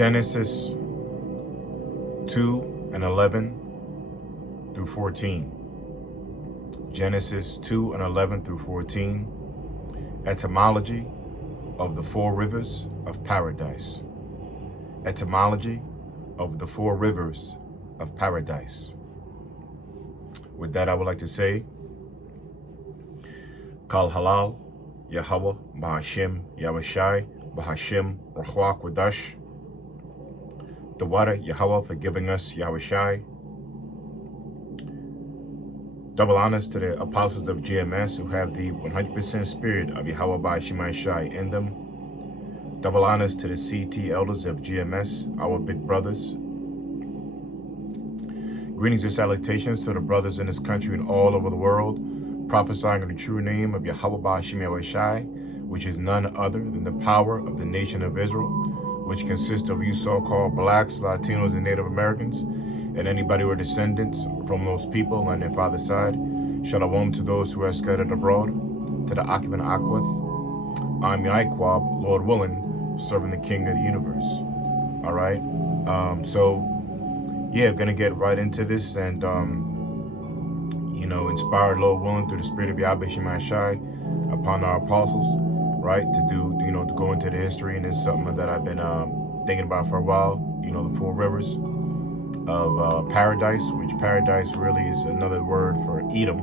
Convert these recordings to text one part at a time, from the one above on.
Genesis 2 and 11 through 14. Genesis 2 and 11 through 14. Etymology of the four rivers of paradise. Etymology of the four rivers of paradise. With that, I would like to say, Kal Halal, Yahweh, Bahashim, Yahushai, Bahashim, Ruach Wadash. The water, Yahweh, for giving us Yahushai. Double honors to the apostles of GMS who have the 100% spirit of Yahweh Bahashim Shai in them. Double honors to the CT elders of GMS, our big brothers. Greetings and salutations to the brothers in this country and all over the world, prophesying in the true name of Yahweh Bahashim Shai, which is none other than the power of the nation of Israel, which consists of you so-called blacks, Latinos, and Native Americans, and anybody who are descendants from those people on their father's side. Shalom to those who are scattered abroad, to the occupant Aquath. I'm Yaikwab, Lord willing, serving the King of the universe. All right. Yeah, gonna get right into this, and inspired, Lord willing, through the spirit of Yahweh Shai upon our apostles, right? To go into the history, and it's something that I've been thinking about for a while. The four rivers of paradise, which paradise really is another word for Edom.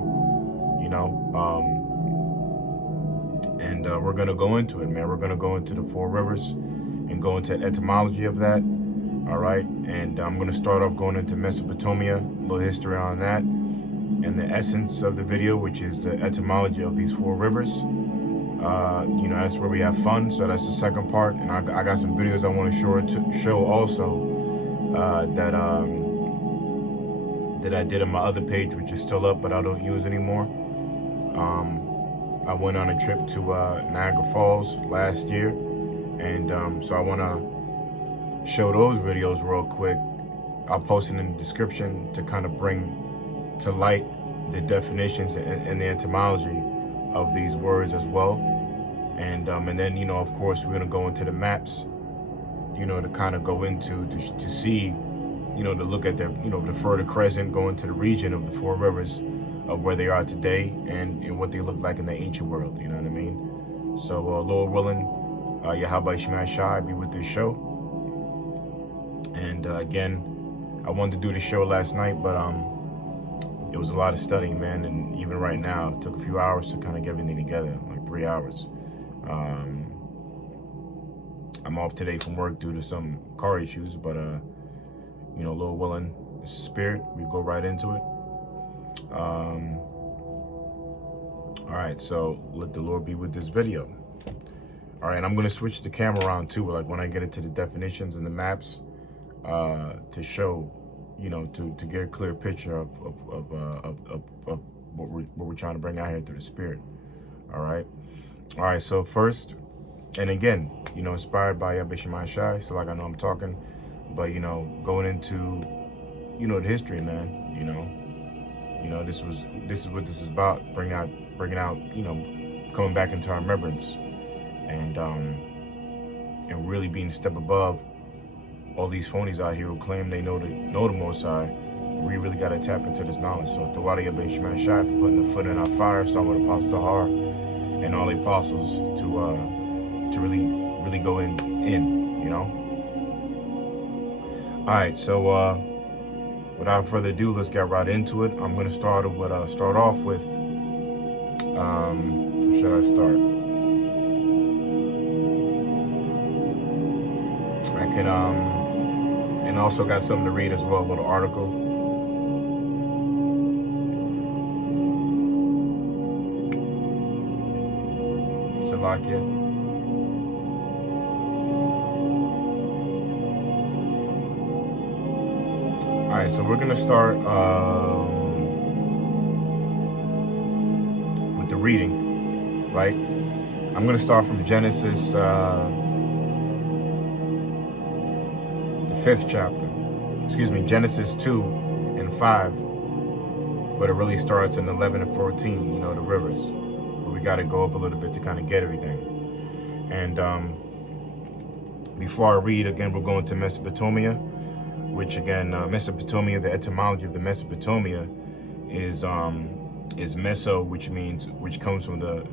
And we're gonna go into it, man. We're gonna go into the four rivers and go into etymology of that. All right, and I'm going to start off going into Mesopotamia, a little history on that, and the essence of the video, which is the etymology of these four rivers. That's where we have fun, so that's the second part. And I got some videos I want to show also that I did on my other page, which is still up, but I don't use anymore. I went on a trip to Niagara Falls last year, and so I want to show those videos real quick. I'll post it in the description to kind of bring to light the definitions and the etymology of these words as well. And then of course we're gonna go into the maps, to kind of go into to see, to look at the the Fertile Crescent, go into the region of the four rivers of where they are today and what they look like in the ancient world. You know what I mean? So Lord willing, Yahweh Shai be with this show. And again, I wanted to do the show last night, but it was a lot of studying, man. And even right now, it took a few hours to kind of get everything together, like 3 hours. I'm off today from work due to some car issues, but Lord willing, spirit, we go right into it. All right, so let the Lord be with this video. All right, I'm going to switch the camera around too, like when I get into the definitions and the maps. To show, to get a clear picture of what we're trying to bring out here through the spirit. All right. So first, and again, inspired by Yahweh Shai. So like I know I'm talking, but going into, the history, man. This is what this is about. Bringing out, coming back into our remembrance, and really being a step above all these phonies out here who claim they know the Most High. We really got to tap into this knowledge. So the water Yahweh Shai for putting the foot in our fire, starting with Apostle Har and all the apostles to really go in. All right, so without further ado, let's get right into it. I'm going to start off with where should I start? I can and also got something to read as well, a little article. Salakia. All right, so we're gonna start with the reading, right? I'm gonna start from Genesis, the 5th chapter. Genesis 2 and 5, but it really starts in 11 and 14. The rivers. But we got to go up a little bit to kind of get everything. And Before I read, again, we're going to Mesopotamia, which again, Mesopotamia, the etymology of the Mesopotamia is meso, which comes from the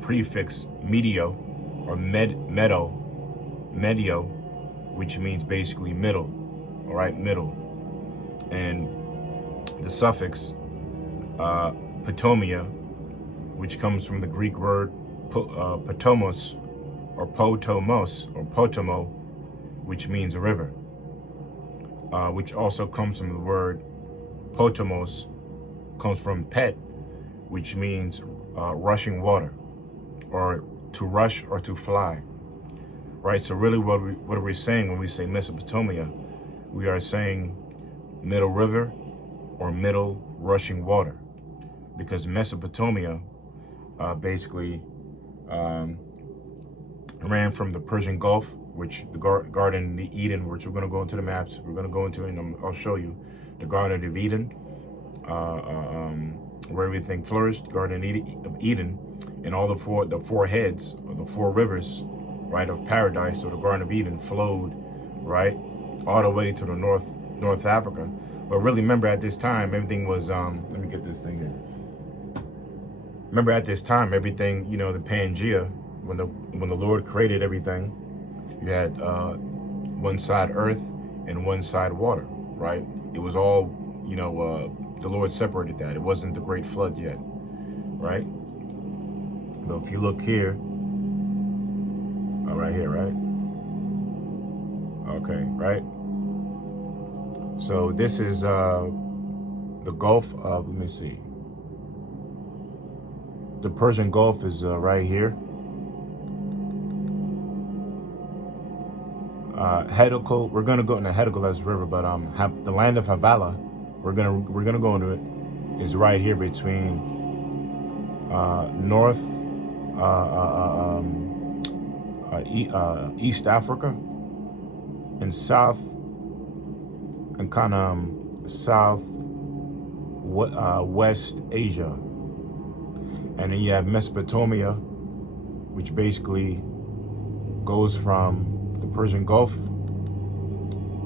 prefix medio or medio, which means basically middle. All right, middle, and the suffix Potomia, which comes from the Greek word potomos or potomo, which means a river, which also comes from the word potomos, comes from pet, which means rushing water, or to rush or to fly, right? So really what are we saying when we say Mesopotamia? We are saying middle river or middle rushing water, because Mesopotamia basically ran from the Persian Gulf, which the Garden of Eden, which we're going to go into the maps, we're going to go into, and I'll show you the Garden of Eden, where everything flourished, Garden of Eden, and all the four heads, or the four rivers, right, of paradise, or the Garden of Eden flowed, right, all the way to the North Africa. But really, remember at this time, everything was, let me get this thing here. Remember at this time, everything, you know, the Pangea, when the Lord created everything, you had one side earth and one side water, right? It was all, you know, the Lord separated that. It wasn't the great flood yet, right? But if you look here, right here, right? Okay, right? So this is the Gulf of, let me see. The Persian Gulf is right here. Hearken, we're gonna go into Hearken River, but the land of Havala, we're gonna go into it, is right here between North East Africa and South, and kind of South West Asia. And then you have Mesopotamia, which basically goes from the Persian Gulf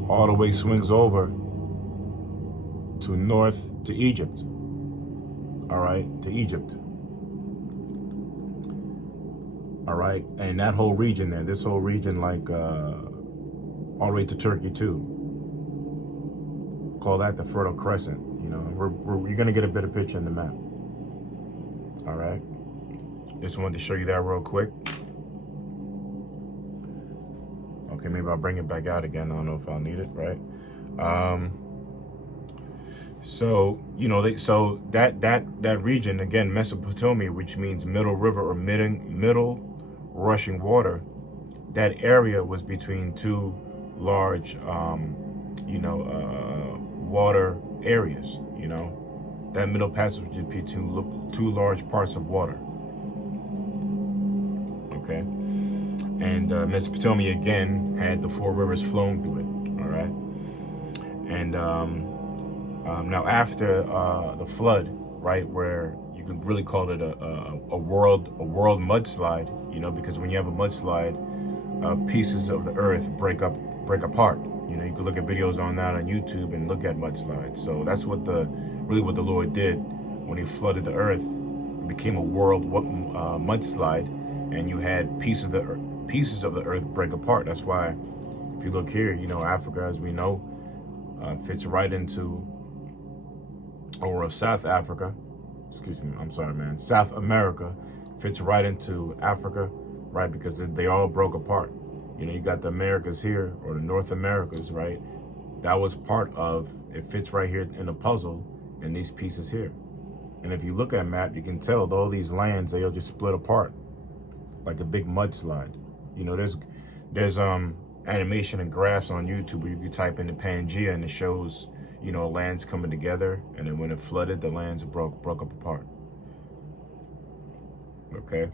all the way, swings over to Egypt. All right, to Egypt. All right, and that whole region there, this whole region, like all the way to Turkey too. Call that the Fertile Crescent. You know, you're gonna get a better picture in the map. All right, just wanted to show you that real quick. Okay, maybe I'll bring it back out again. I don't know if I'll need it, right? So, you know, so that region, again, Mesopotamia, which means middle river or middle rushing water, that area was between two large, water areas, you know. That middle passage was between two large parts of water. Okay. And Mesopotamia, again, had the four rivers flowing through it, all right? And now after the flood, right, where you could really call it a world mudslide, you know, because when you have a mudslide, pieces of the earth break apart. You know, you could look at videos on that on YouTube and look at mudslides. So that's what the Lord did when he flooded the earth. It became a world mudslide, and you had pieces of the earth break apart. That's why, if you look here, you know, Africa, as we know, fits right into, or South Africa, excuse me, I'm sorry, man, South America fits right into Africa, right? Because they all broke apart. You know, you got the Americas here, or the North Americas, right? That was part of, it fits right here in the puzzle, in these pieces here. And if you look at a map, you can tell all these lands, they'll just split apart like a big mudslide. You know, there's animation and graphs on YouTube where you can type in the Pangea and it shows, you know, lands coming together, and then when it flooded, the lands broke up apart. Okay.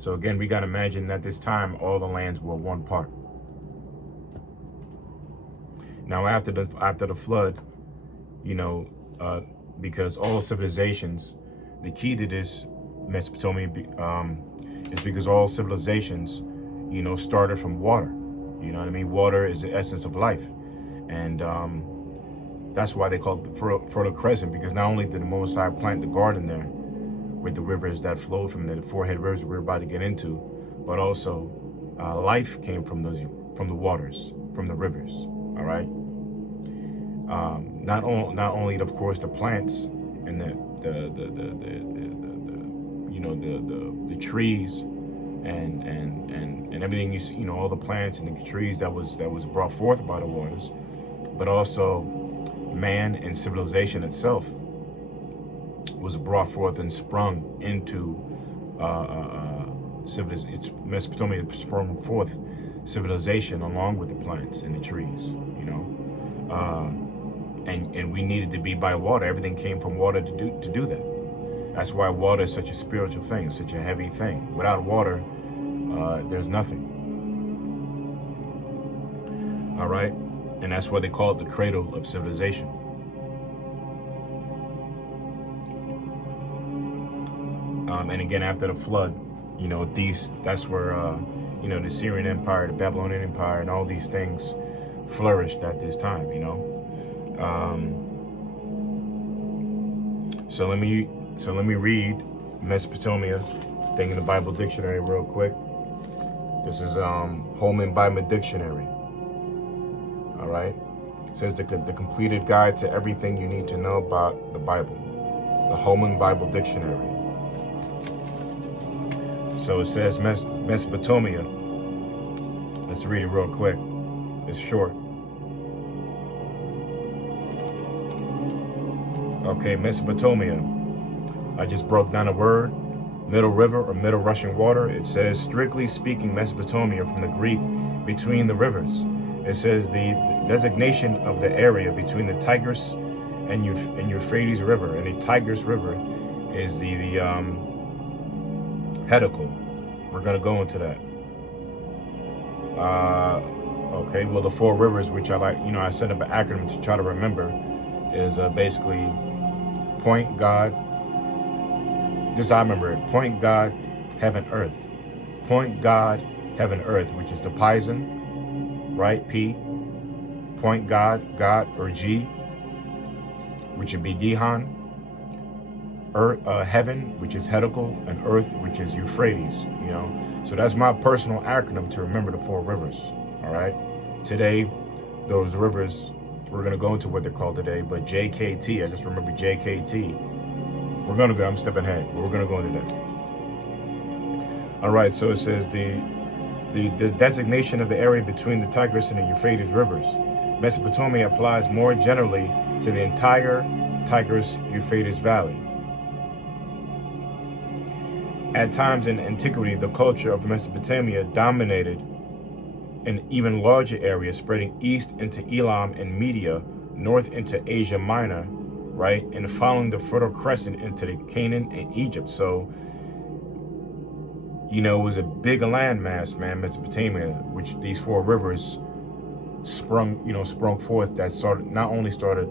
So again, we got to imagine that this time all the lands were one part. Now after the flood, you know, because all civilizations, the key to this Mesopotamia is because all civilizations, you know, started from water. You know what I mean? Water is the essence of life. And that's why they call it the Fertile Crescent, because not only did the Most High plant the garden there with the rivers that flowed from the four-head rivers we're about to get into, but also life came from the waters, from the rivers. All right. Not only, of course, the plants and the trees and everything you see, you know, all the plants and the trees that was brought forth by the waters, but also man and civilization itself was brought forth and sprung into Mesopotamia sprung forth civilization along with the plants and the trees, you know. And we needed to be by water. Everything came from water to do that. That's why water is such a spiritual thing, such a heavy thing. Without water, there's nothing. All right? And that's why they call it the cradle of civilization. And again, after the flood, you know, that's where, you know, the Syrian Empire, the Babylonian Empire, and all these things flourished at this time, you know. So let me read Mesopotamia thing in the Bible dictionary real quick. This is Holman Bible Dictionary. All right. It says the completed guide to everything you need to know about the Bible. The Holman Bible Dictionary. So it says Mesopotamia. Let's read it real quick. It's short. Okay, Mesopotamia. I just broke down a word. Middle River or Middle Russian Water. It says, strictly speaking, Mesopotamia from the Greek, between the rivers. It says the designation of the area between the Tigris and Euphrates River. And the Tigris River is the Hearken. We're going to go into that. Okay, well, the four rivers, which I like, you know, I set up an acronym to try to remember, is basically point, God. This I remember it. Point, God, heaven, earth. Point, God, heaven, earth, which is the Pison, right? P. Point, God, or G, which would be Gihon. Earth, heaven, which is Hearken, and earth, which is Euphrates, you know. So that's my personal acronym to remember the four rivers, all right? Today, those rivers, we're going to go into what they're called today, but JKT, I just remember JKT. We're going to go, I'm stepping ahead, but we're going to go into that. All right, so it says the designation of the area between the Tigris and the Euphrates rivers. Mesopotamia applies more generally to the entire Tigris-Euphrates Valley. At times in antiquity, the culture of Mesopotamia dominated an even larger area, spreading east into Elam and Media, north into Asia Minor, right, and following the Fertile Crescent into the Canaan and Egypt. So, you know, it was a big landmass, man, Mesopotamia, which these four rivers sprung forth, that not only started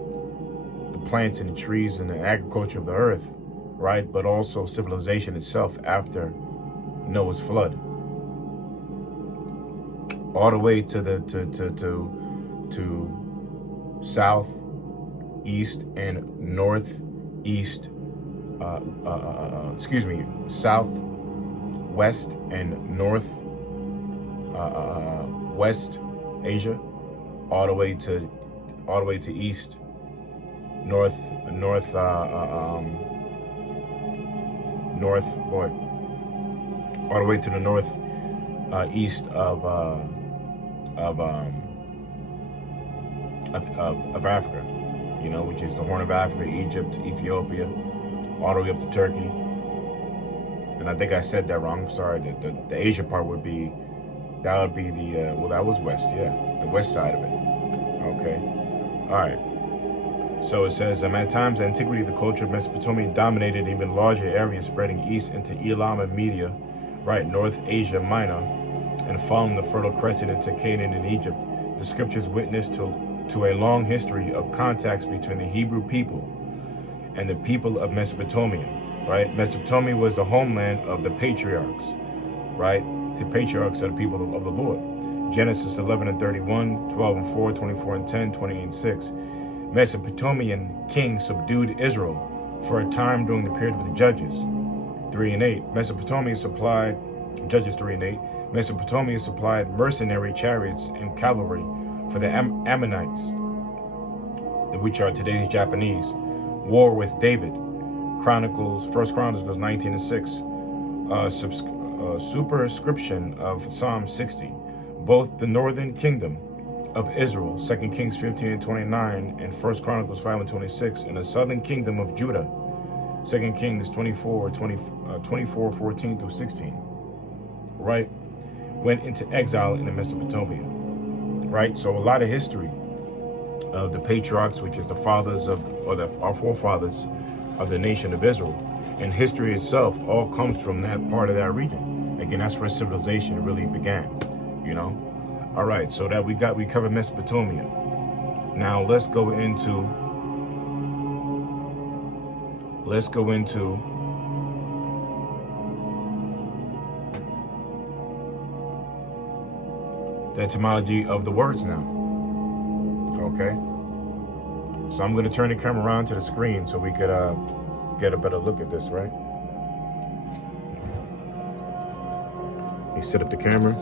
the plants and the trees and the agriculture of the earth, right, but also civilization itself after Noah's flood, all the way to the south, east, and northeast. South, west, and north west Asia, all the way to east, all the way to the north east of Africa, you know, which is the Horn of Africa, Egypt, Ethiopia, all the way up to Turkey. And I think I said that wrong. I'm sorry. The Asia part would be the well, that was west, yeah, the west side of it. Okay, all right. So it says, at times in antiquity, the culture of Mesopotamia dominated an even larger area, spreading east into Elam and Media, right, North Asia Minor, and following the Fertile Crescent into Canaan and Egypt. The scriptures witness to a long history of contacts between the Hebrew people and the people of Mesopotamia, right? Mesopotamia was the homeland of the patriarchs, right? the patriarchs of the people of the Lord. Genesis 11:31, 12:4, 24:10, 28:6. Mesopotamian kings subdued Israel for a time during the period of the Judges. 3:8. Mesopotamia supplied, Judges 3:8. Mesopotamia supplied mercenary chariots and cavalry for the Ammonites, which are today's Japanese. War with David. First Chronicles 19:6. Superscription of Psalm 60. Both the northern kingdom of Israel, 2 Kings 15:29, and 1 Chronicles 5:26, and the southern kingdom of Judah, 2 Kings 24:14 through 16, right, went into exile in Mesopotamia, right? So a lot of history of the patriarchs, which is the fathers of, or our forefathers of the nation of Israel, and history itself all comes from that part of that region. Again, that's where civilization really began, you know? All right, so that we covered Mesopotamia. Now let's go into the etymology of the words now. Okay, so I'm going to turn the camera around to the screen so we could get a better look at this, right? You set up the camera.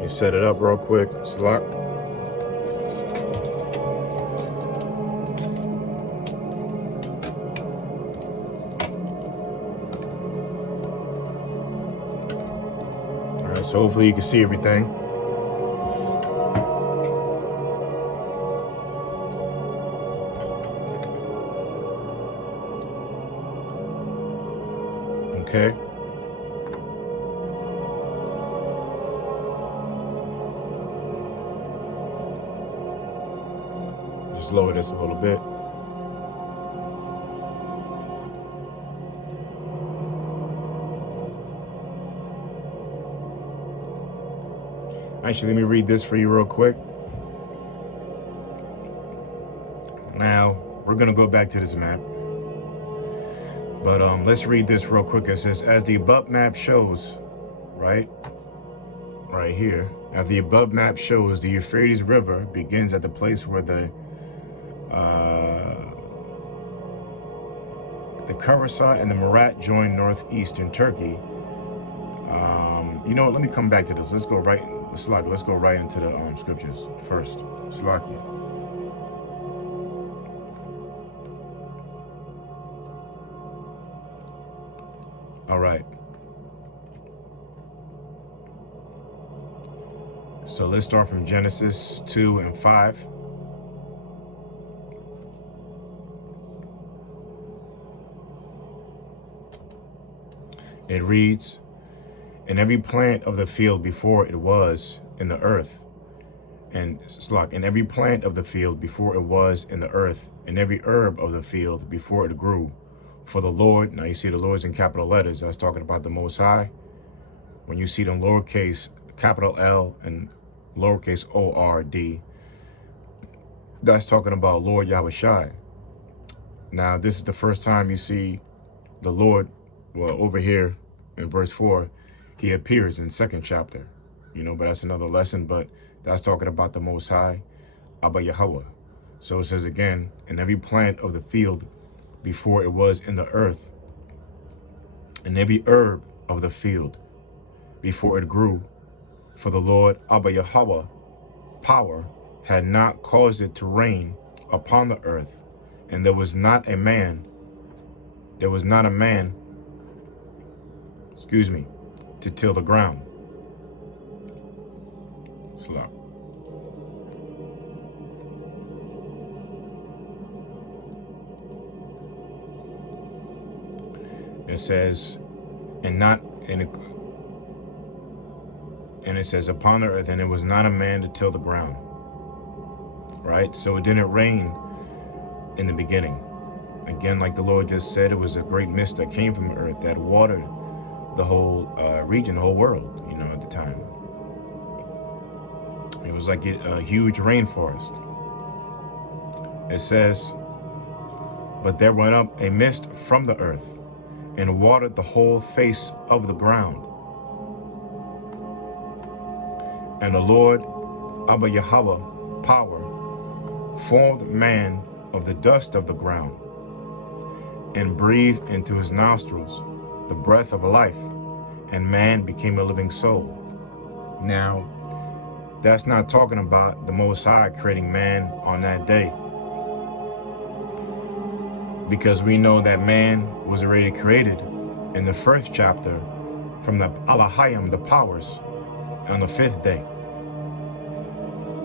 You set it up real quick. It's locked. So hopefully you can see everything. Okay. Just lower this a little bit. Actually, let me read this for you real quick. Now, we're going to go back to this map. But let's read this real quick. It says, as the above map shows, right here, as the above map shows, the Euphrates River begins at the place where the Karasat and the Murat join northeastern Turkey. You know what? Let me come back to this. Let's go right into the scriptures first. Slakia. All right. So let's start from Genesis 2 and 5. It reads, and every plant of the field before it was in the earth, and every plant of the field before it was in the earth, and every herb of the field before it grew. For the Lord, now you see the Lord's in capital letters, that's talking about the Most High. When you see them lowercase capital L and lowercase O-R-D, that's talking about Lord Yahweh Shai. Now, this is the first time you see the Lord, well, over here in verse 4, he appears in 2nd chapter, you know, but that's another lesson, but that's talking about the Most High, Abba Yahweh. So it says again, and every plant of the field before it was in the earth, and every herb of the field before it grew, for the Lord, Abba Yahweh, power, had not caused it to rain upon the earth, and there was not a man, to till the ground. Slap. It says, and it says upon the earth, and it was not a man to till the ground. Right? So it didn't rain in the beginning. Again, like the Lord just said, it was a great mist that came from the earth that watered the whole region, the whole world, you know, at the time. It was like a huge rainforest. It says, but there went up a mist from the earth and watered the whole face of the ground. And the Lord, Abba Yahweh, power, formed man of the dust of the ground and breathed into his nostrils the breath of life, and man became a living soul. Now, that's not talking about the Most High creating man on that day, because we know that man was already created in the first chapter from the Alahayim, the powers, on the 5th day.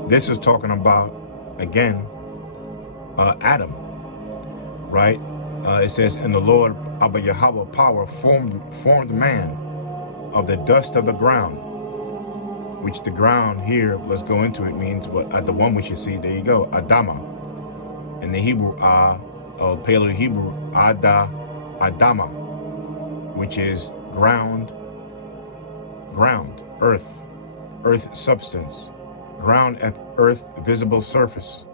This is talking about, again, Adam, right? It says, and the Lord, Abba Yahweh, power, formed man of the dust of the ground, which the ground here, let's go into it, means what? The one which you see, there you go, Adama. In the Hebrew, Paleo Hebrew, Adama, which is ground, earth substance, ground at earth visible surface,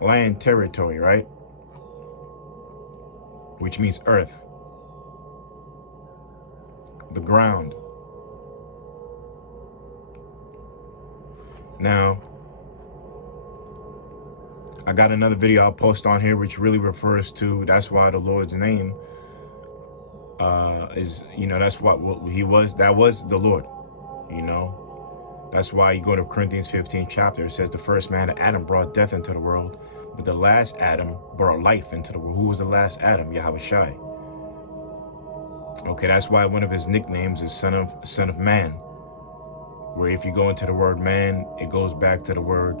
land territory, right? Which means earth, the ground. Now, I got another video I'll post on here which really refers to, that's why the Lord's name is, that's what he was, that was the Lord, That's why you go to Corinthians 15 chapter, it says the first man, Adam, brought death into the world, but the last Adam brought life into the world. Who was the last Adam? Yahweh Shai. Okay, that's why one of his nicknames is Son of Man, where if you go into the word man, it goes back to the word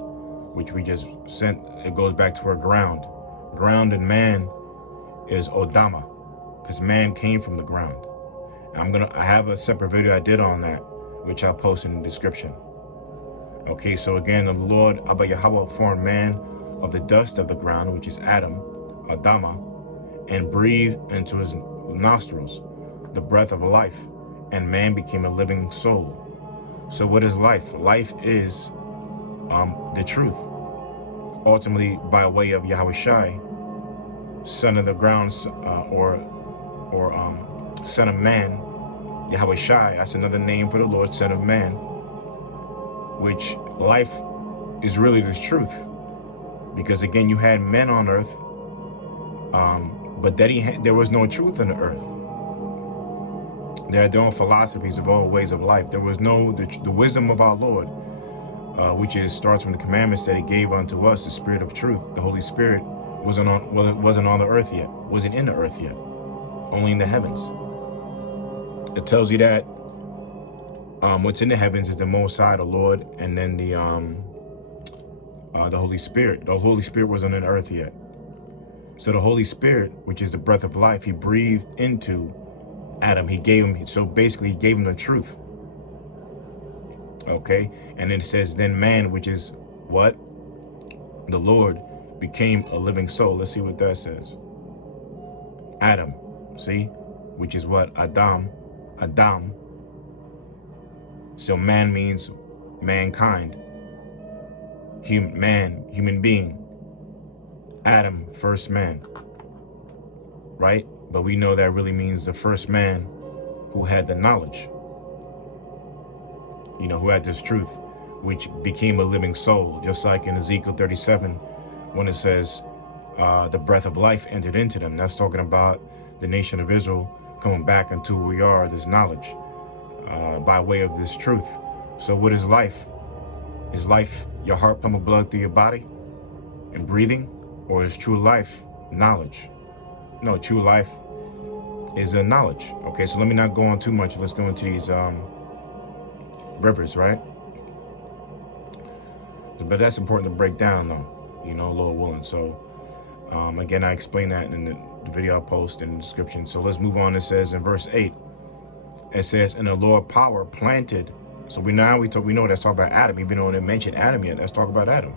which we just sent, it goes back to our ground. Ground in man is Odama, because man came from the ground. And I have a separate video I did on that, which I'll post in the description. Okay, so again, the Lord, Abba Yahweh, formed man of the dust of the ground, which is Adam, Adama, and breathed into his nostrils the breath of life, and man became a living soul. So what is life? Life is the truth, ultimately by way of Yahweh Shai, son of the ground, or son of man. Yahweh Shai, that's another name for the Lord, Son of Man, which life is really the truth. Because again, you had men on earth, but there was no truth in the earth. They had their own philosophies of all ways of life. There was no, the wisdom of our Lord, which starts from the commandments that he gave unto us, the Spirit of truth. The Holy Spirit wasn't on the earth yet, wasn't in the earth yet, only in the heavens. It tells you that what's in the heavens is the Most High, the Lord, and then the Holy Spirit. The Holy Spirit wasn't on earth yet. So the Holy Spirit, which is the breath of life, he breathed into Adam. He gave him, so basically he gave him the truth. Okay, and then it says, then man, which is what? The Lord, became a living soul. Let's see what that says. Adam, see? Which is what? Adam. So man means mankind. Human being. Adam, first man. Right? But we know that really means the first man who had the knowledge. Who had this truth, which became a living soul. Just like in Ezekiel 37, when it says the breath of life entered into them. That's talking about the nation of Israel coming back into who we are, this knowledge, by way of this truth. So what is life? Is life your heart pumping blood through your body and breathing? Or is true life knowledge? No, true life is a knowledge. Okay, so let me not go on too much. Let's go into these rivers, right? But that's important to break down, though, Lord willing. So again, I explained that in the video I'll post in the description. So let's move on. It says in verse 8, it says, and the Lord power planted. So we know that's talking about Adam, even though it didn't mention Adam yet. Let's talk about Adam.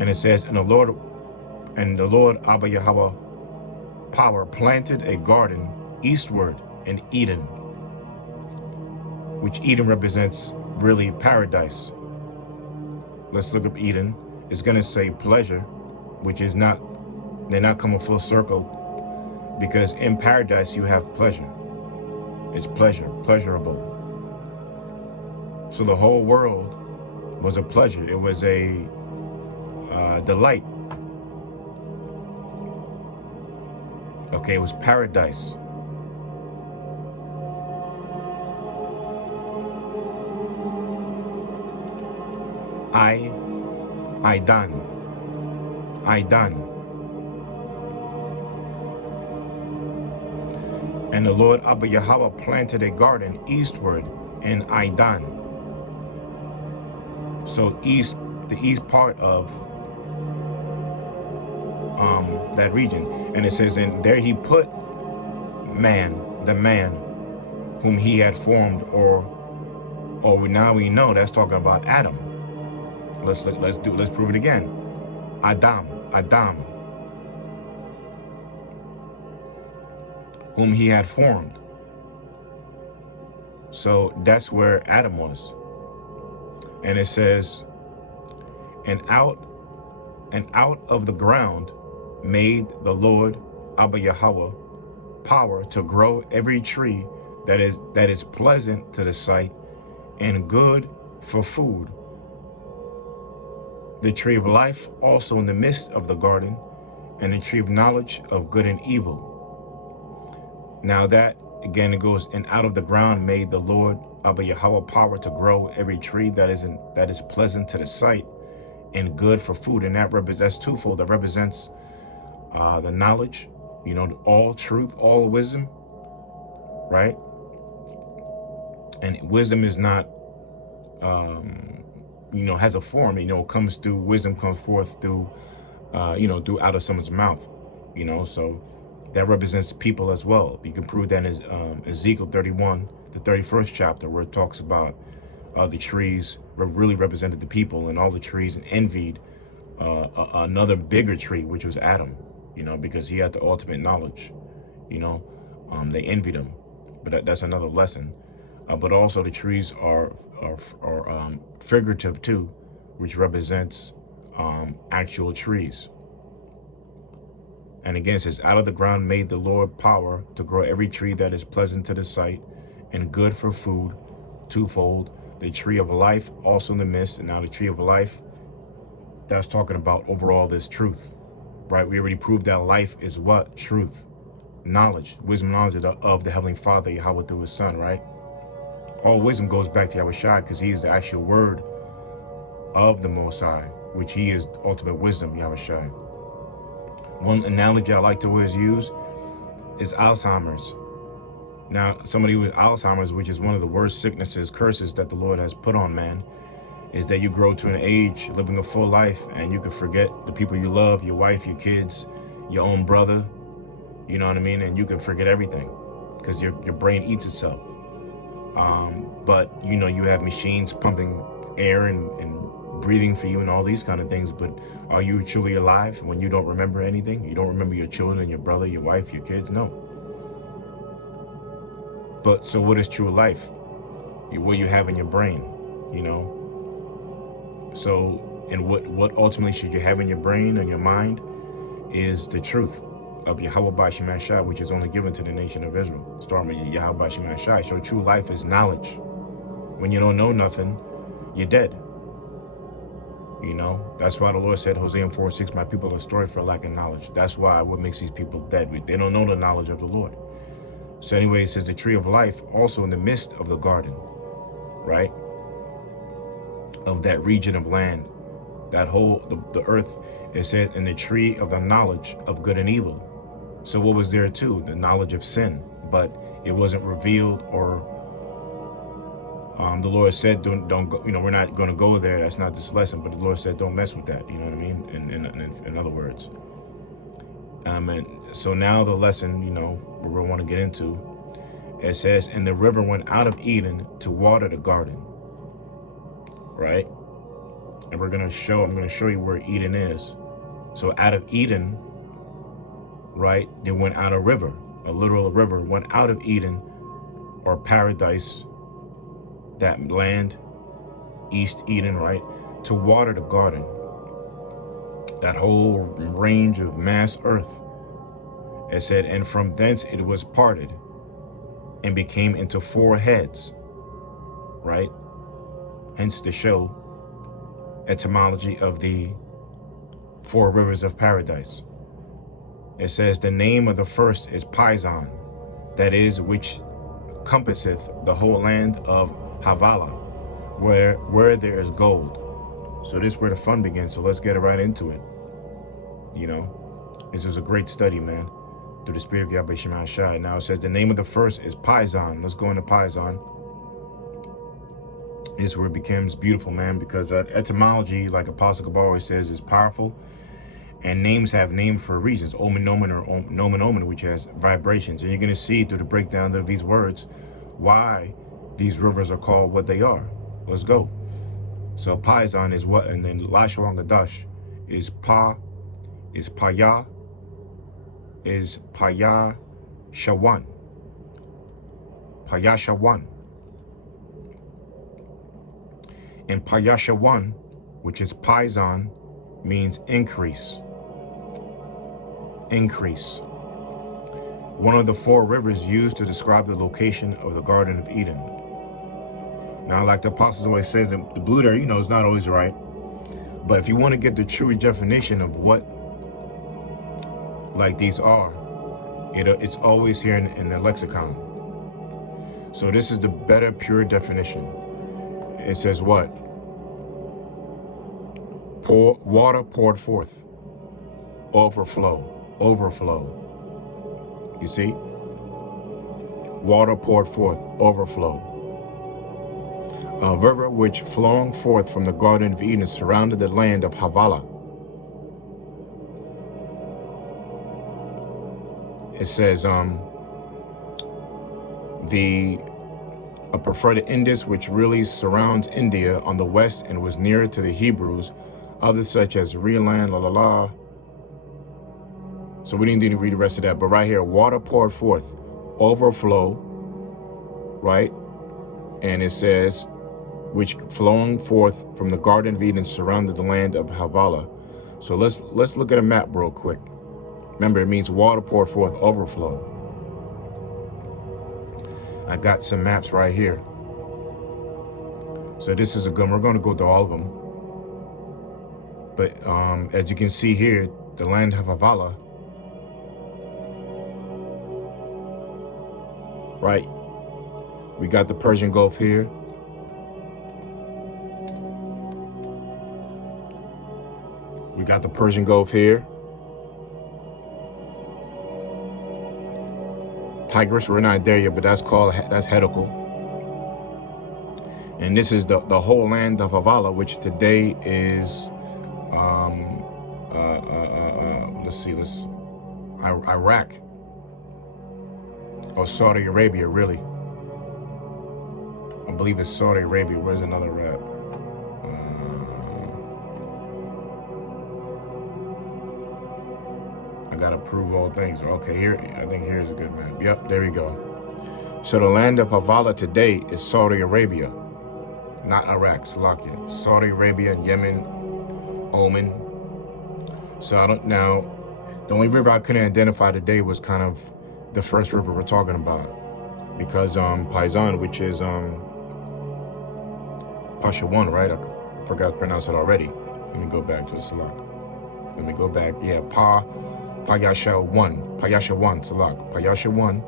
And it says, and the Lord Abba Yahweh power planted a garden eastward in Eden, which Eden represents really paradise. Let's look up Eden. It's going to say pleasure, which is not, they're not coming full circle, because in paradise you have pleasure. It's pleasure, pleasurable. So the whole world was a pleasure. It was a delight. Okay, it was paradise. I done. And the Lord Abba Yahweh planted a garden eastward in Idan. So the east part of that region. And it says, and there he put the man whom he had formed, or now we know that's talking about Adam. Let's prove it again. Adam, whom he had formed. So that's where Adam was. And it says, and out of the ground made the Lord Abba Yahweh power to grow every tree that is pleasant to the sight and good for food. The tree of life also in the midst of the garden, and the tree of knowledge of good and evil. Now that, again, it goes, and out of the ground made the Lord Abba Yahweh power to grow every tree that is pleasant to the sight and good for food. And that's twofold. That represents the knowledge, all truth, all wisdom, right? And wisdom is not, has a form, comes through, wisdom comes forth through, through out of someone's mouth, so that represents people as well. You can prove that in Ezekiel 31, the 31st chapter, where it talks about the trees really represented the people, and all the trees envied another bigger tree, which was Adam, because he had the ultimate knowledge, they envied him. But that's another lesson. But also the trees are figurative too, which represents actual trees. And again, it says, out of the ground made the Lord power to grow every tree that is pleasant to the sight and good for food, twofold. The tree of life also in the midst. And now the tree of life, that's talking about overall this truth, right? We already proved that life is what? Truth, knowledge, wisdom, knowledge of the Heavenly Father, Yahweh through his Son, right? All wisdom goes back to Yahweh, because he is the actual word of the Most High, which he is ultimate wisdom, Yahweh. One analogy I like to always use is Alzheimer's. Now, somebody with Alzheimer's, which is one of the worst sicknesses, curses that the Lord has put on man, is that you grow to an age living a full life and you can forget the people you love, your wife, your kids, your own brother, you know what I mean? And you can forget everything because your brain eats itself. But you have machines pumping air and breathing for you and all these kind of things, but are you truly alive when you don't remember anything? You don't remember your children, your brother, your wife, your kids? No. But so what is true life? What you have in your brain, So, and what ultimately should you have in your brain and your mind is the truth of Yahweh B'Shem Shai, which is only given to the nation of Israel. Starting with Yahweh B'Shem Shai. So true life is knowledge. When you don't know nothing, you're dead. That's why the Lord said, Hosea 4:6, my people are destroyed for lack of knowledge. That's why what makes these people dead. They don't know the knowledge of the Lord. So anyway, it says the tree of life also in the midst of the garden, right? Of that region of land, that whole, the earth, it said, in the tree of the knowledge of good and evil. So what was there too? The knowledge of sin, but it wasn't revealed, or the Lord said, don't go, we're not going to go there. That's not this lesson, but the Lord said, don't mess with that. You know what I mean? In other words. And so now the lesson, where we want to get into, it says, and the river went out of Eden to water the garden, right? And I'm going to show you where Eden is. So out of Eden, right, there went out a river, a literal river went out of Eden, or paradise, that land, East Eden, right, to water the garden, that whole range of mass earth. It said, and from thence it was parted and became into 4 heads, right? Hence the show, etymology of the 4 rivers of paradise. It says the name of the first is Pison, that is, which compasseth the whole land of Havilah, where there is gold. So this is where the fun begins. So let's get right into it. You know, this was a great study, man, through the spirit of Yahweh Shema Shai. Now it says the name of the first is Pison. Let's go into Pison. This is where it becomes beautiful, man, because etymology, like Apostle Kabbalah always says, is powerful. And names have name for reasons, omen nomen or nomen omen, which has vibrations. And you're going to see through the breakdown of these words why these rivers are called what they are. Let's go. So Pison is what, and then Lashwan Gadash is Paya Shawan. Paya Shawan. And Paya Shawan, which is Pison, means increase. Increase. One of the 4 rivers used to describe the location of the Garden of Eden. Now, like the apostles always say, the blue there, you know, is not always right. But if you want to get the true definition of what like these are, it's always here in the lexicon. So this is the better, pure definition. It says what? Water poured forth. Overflow. You see? Water poured forth. Overflow. A river which flowing forth from the Garden of Eden surrounded the land of Havilah. It says a preferred Indus, which really surrounds India on the west and was nearer to the Hebrews, others such as Reland, So we didn't need to read the rest of that, but right here, water poured forth, overflow, right? And it says, which flowing forth from the Garden of Eden surrounded the land of Havilah. So let's look at a map real quick. Remember, it means water poured forth, overflow. I got some maps right here. So this is a good, we're going to go through all of them. But as you can see here, the land of Havilah, right? We got the Persian Gulf here. We got the Persian Gulf here. Tigris, we're not there yet, but that's Hearken. And this is the whole land of Havilah, which today is, Iraq. Or Saudi Arabia, really. I believe it's Saudi Arabia. Where's another map? I gotta prove all things. Okay, here, I think here's a good map. Yep, there we go. So the land of Havilah today is Saudi Arabia, not Iraq, Salakia. Saudi Arabia and Yemen, Oman. So now, the only river I couldn't identify today was kind of the first river we're talking about, because Pison, which is Pashawan, right? I forgot to pronounce it already. Let me go back to the Salak. Let me go back. Yeah, Payashawan, Salak, Payashawan.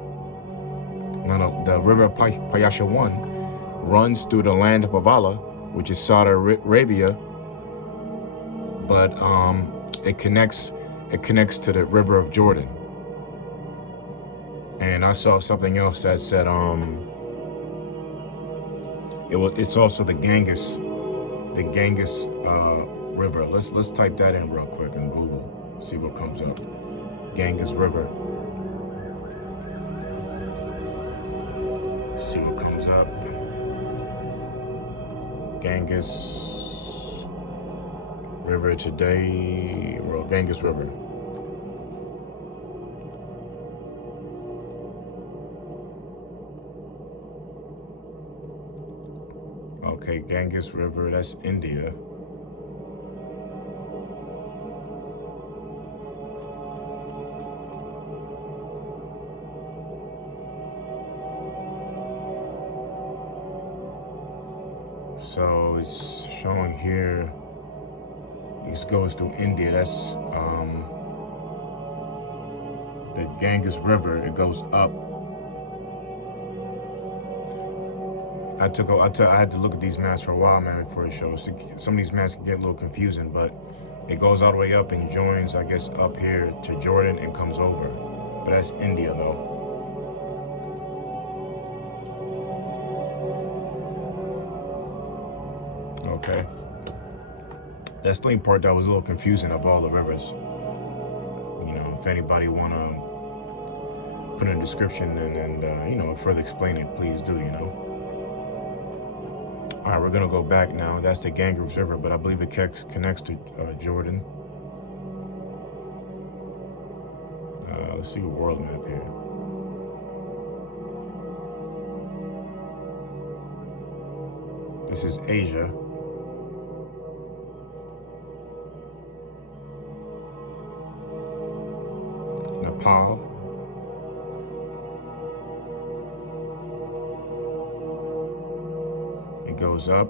No, the river Payashawan runs through the land of Havilah, which is Saudi Arabia, but it connects to the river of Jordan. And I saw something else that said it's also the Ganges River. Let's type that in real quick in Google, see what comes up. Ganges River. See what comes up. Ganges River today. Ganges River. Okay, Ganges River, that's India. So it's showing here, this goes through India. That's the Ganges River. It goes up. I had to look at these maps for a while, man, before the show. So some of these maps can get a little confusing, but it goes all the way up and joins, I guess, up here to Jordan and comes over. But that's India, though. Okay. That's the only part that was a little confusing of all the rivers. You know, if anybody want to put in a description and you know, further explain it, please do, you know. All right, we're gonna go back now. That's the Ganges River, but I believe it connects to Jordan. Let's see a world map here. This is Asia. Nepal. It goes up.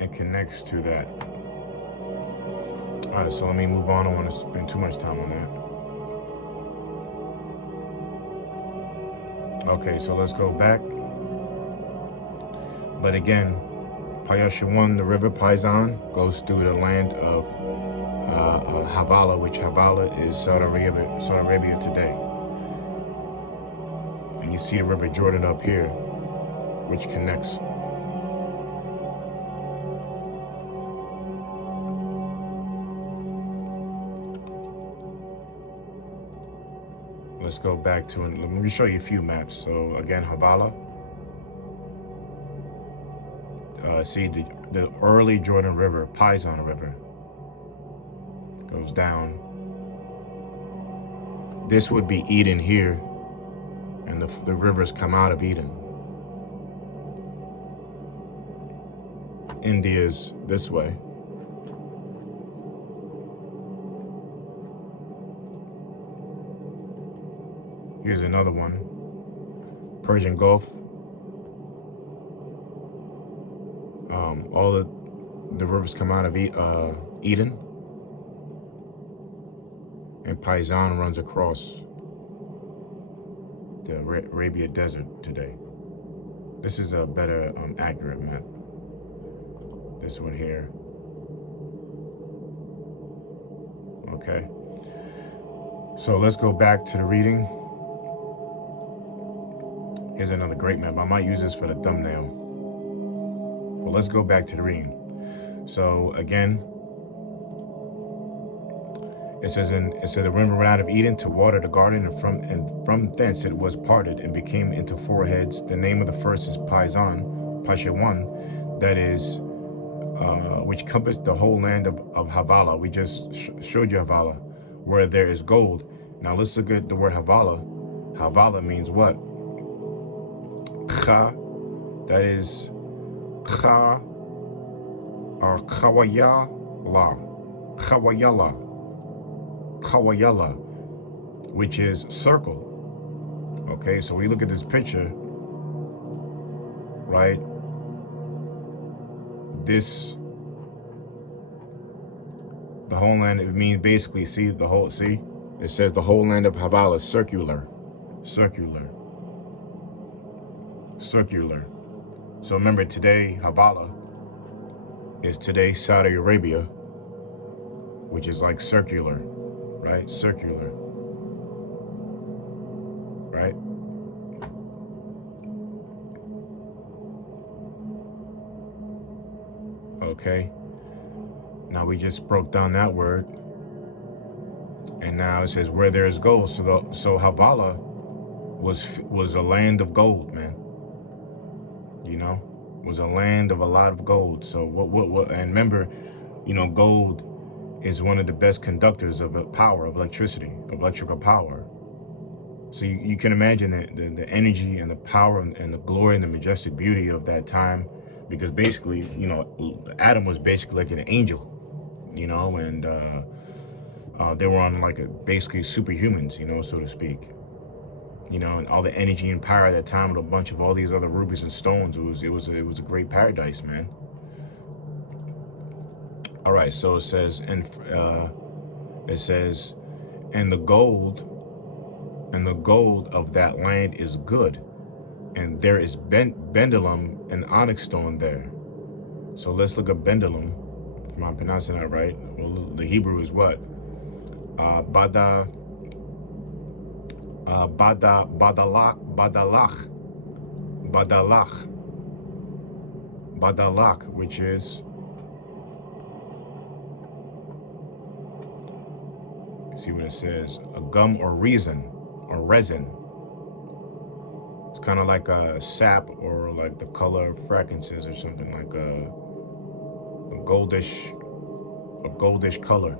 It connects to that. All right, so let me move on. I don't want to spend too much time on that. Okay, so let's go back. But again, Payashawan, the river Paisan, goes through the land of Havala, which Havala is Saudi Arabia today. And you see the river Jordan up here, which connects. Let's go back to, let me show you a few maps. So again, Havala. See the early Jordan River, Paisan River, goes down. This would be Eden here, and the rivers come out of Eden. India's this way. Here's another one, Persian Gulf. All the rivers come out of Eden, and Paisan runs across the Arabia Desert today. This is a better, accurate map. This one here. Okay. So let's go back to the reading. Here's another great map. I might use this for the thumbnail. Well, let's go back to the reading. So again, it says the river ran out of Eden to water the garden, and from thence it was parted and became into four heads. The name of the first is Pashawan, that is, which compassed the whole land of Havala. We just showed you Havala, where there is gold. Now let's look at the word Havala. Havala means what? Kha, that is Kha or Khawayala, which is circle. Okay, so we look at this picture, right? This, the whole land, it means basically, it says the whole land of Havala is circular. So remember, today Havala is today Saudi Arabia, which is like circular, right? Circular, right? Okay. Now we just broke down that word, and now it says where there is gold. So Havala was a land of gold, man. You know, was a land of a lot of gold. So what and remember, you know, gold is one of the best conductors of power, of electricity, of electrical power. So you can imagine the energy and the power and the glory and the majestic beauty of that time, because basically, you know, Adam was basically like an angel, you know, and they were on like basically superhumans, you know, so to speak. You know, and all the energy and power at that time with a bunch of all these other rubies and stones, it was a great paradise, man. All right, so it says, and the gold of that land is good, and there is bendulum and onyx stone there. So let's look at bendulum, if I'm pronouncing that right. Well, the Hebrew is what? Badalach, which is, see what it says, a gum or resin. It's kind of like a sap, or like the color of frankincense, or something like a goldish color.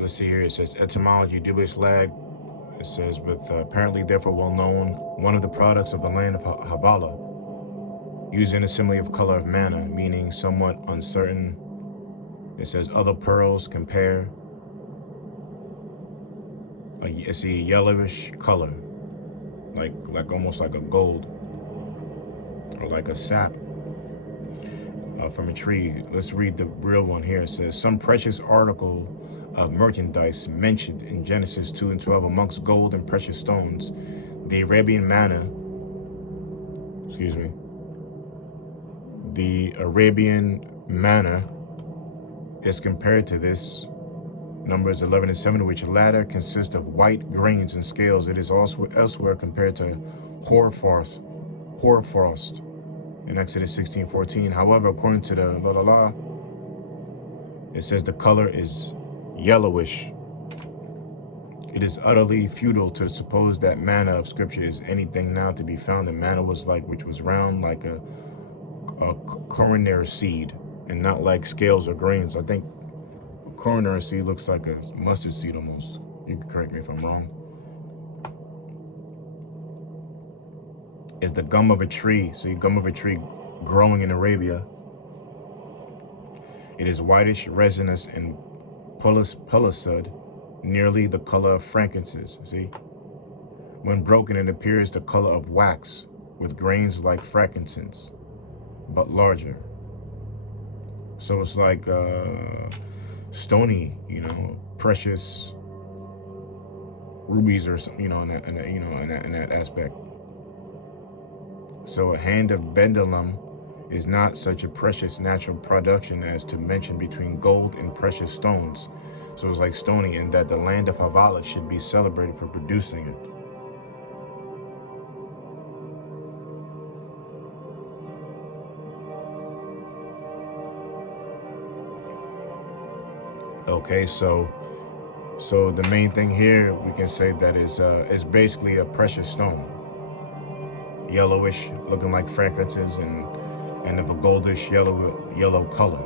Let's see here. It says etymology, dubious lag. It says, with apparently therefore well known, one of the products of the land of Havilah, using a simile of color of manna, meaning somewhat uncertain. It says other pearls compare. It's a yellowish color, like almost like a gold, or like a sap from a tree. Let's read the real one here. It says, some precious article of merchandise mentioned in Genesis 2 and 12 amongst gold and precious stones. The Arabian manna, is compared to this, Numbers 11 and 7, which latter consists of white grains and scales. It is also elsewhere compared to hoarfrost in Exodus 16:14. However, according to the it says the color is yellowish. It is utterly futile to suppose that manna of Scripture is anything now to be found. The manna was which was round like a coronary seed, and not like scales or grains. I think coronary seed looks like a mustard seed almost. You can correct me if I'm wrong. Is the gum of a tree. So, gum of a tree growing in Arabia. It is whitish, resinous, and pellucid, nearly the color of frankincense. See? When broken, it appears the color of wax, with grains like frankincense, but larger. So it's like stony, you know, precious rubies or something, you know, in that aspect. So a hand of bendulum is not such a precious natural production as to mention between gold and precious stones. So it's like stony, and that the land of Havilah should be celebrated for producing it. Okay, so the main thing here, we can say that is basically a precious stone, yellowish, looking like frankincense, and of a goldish yellow color.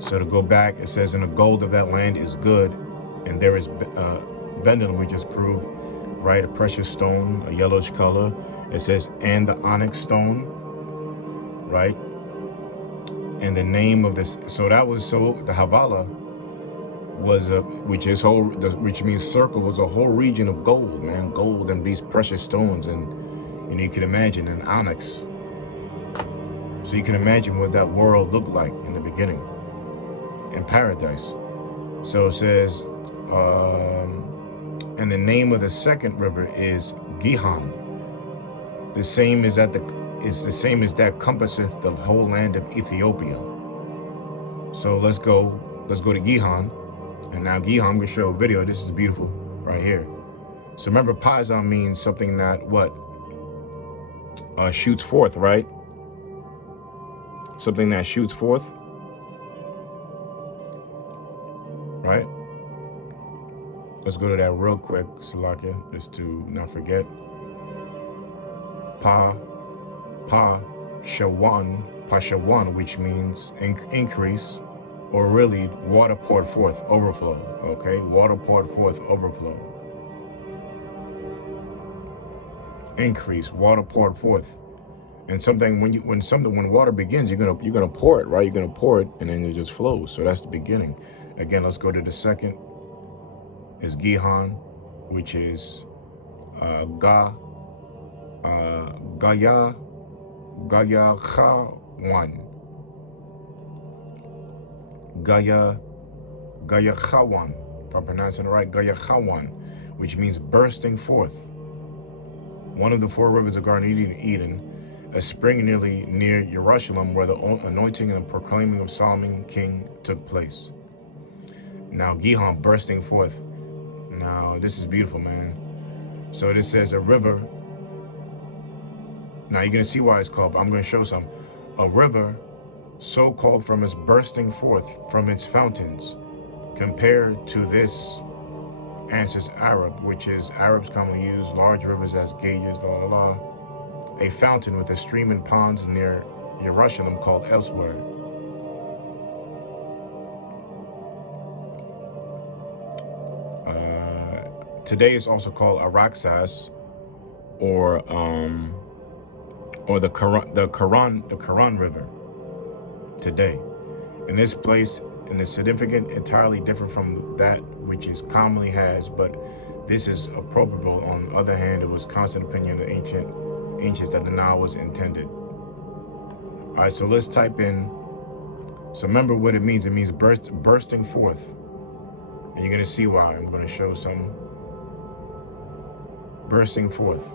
So to go back, it says, and the gold of that land is good, and there is bendulum, we just proved, right? A precious stone, a yellowish color. It says, and the onyx stone, right? And the name of this, so the Havilah was which means circle, was a whole region of gold, man, gold and these precious stones, and you can imagine an onyx. So you can imagine what that world looked like in the beginning, in paradise. So it says, and the name of the second river is Gihon. The same as that compasseth the whole land of Ethiopia. So let's go to Gihon. And now Gihon, I'm gonna show a video. This is beautiful right here. So remember, paisan means something that shoots forth, right? Something that shoots forth, right? Let's go to that real quick, Salakia, just to not forget. Pa Shawan, Pashawan, which means increase, or really water poured forth, overflow. Okay, water poured forth, overflow. Increase, water poured forth. And something when water begins, you're gonna pour it, right? You're gonna pour it, and then it just flows. So that's the beginning. Again, let's go to the second. Is Gihon, which is Gaya Chawan. Gaya Chawan, if I'm pronouncing it right, Gaya Chawan, which means bursting forth. One of the four rivers of Garden Eden, a spring near Jerusalem, where the anointing and proclaiming of Solomon king took place. Now Gihon, bursting forth. Now this is beautiful, man. So this says a river. Now you're gonna see why it's called, but I'm gonna show some. A river so called from its bursting forth from its fountains. Compared to this answers Arab, which is Arabs commonly use large rivers as gauges, a fountain with a stream and ponds near Jerusalem called Eastward. Today is also called Araxas, or the Quran River. Today, in this place, and is significant entirely different from that which is commonly has, but this is appropriable. On the other hand, it was constant opinion of ancients that the Nile was intended. All right, so let's type in. So remember what it means. It means bursting forth, and you're gonna see why. I'm gonna show some. Bursting forth.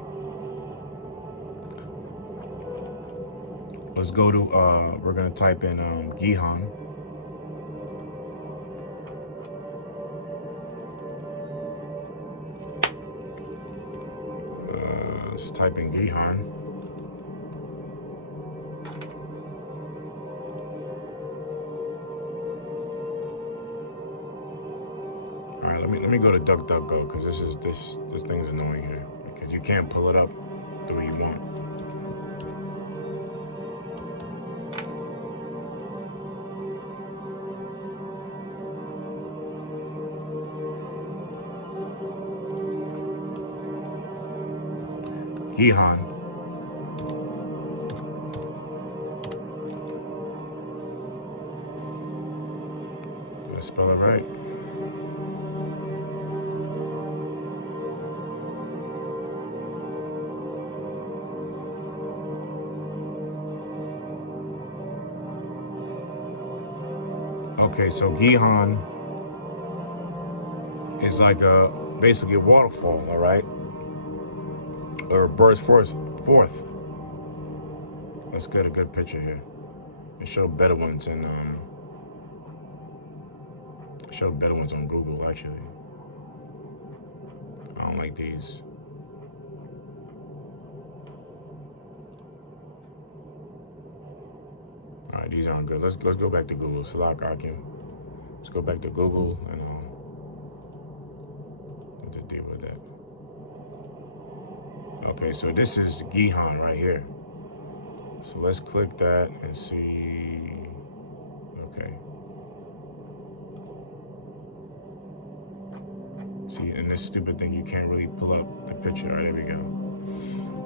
Let's go to, we're gonna type in Gihon. Let's type in Gihon. All right, let me go to DuckDuckGo, because this thing's annoying here, because you can't pull it up the way you want. Gihon. Did I spell it right? Okay, so Gihon is like basically a waterfall, all right? Or burst forth. Let's get a good picture here. It showed better ones in on Google, actually. I don't like these. All right, these aren't good. Let's go back to Google. Select Hearken. Let's go back to Google and what to deal with that. Okay, so this is Gihon right here. So let's click that and see. Okay. See, and this stupid thing, you can't really pull up the picture. All right, there we go.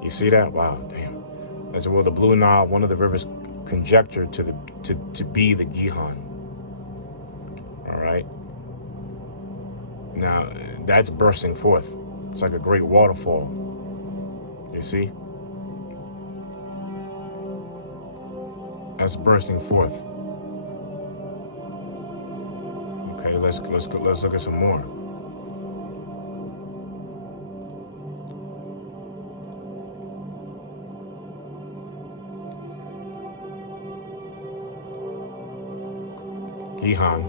You see that? Wow, damn. That's well, the Blue Nile, one of the rivers conjectured to be the Gihon. All right. Now that's bursting forth. It's like a great waterfall. You see? That's bursting forth. Okay, let's look at some more. Gihon.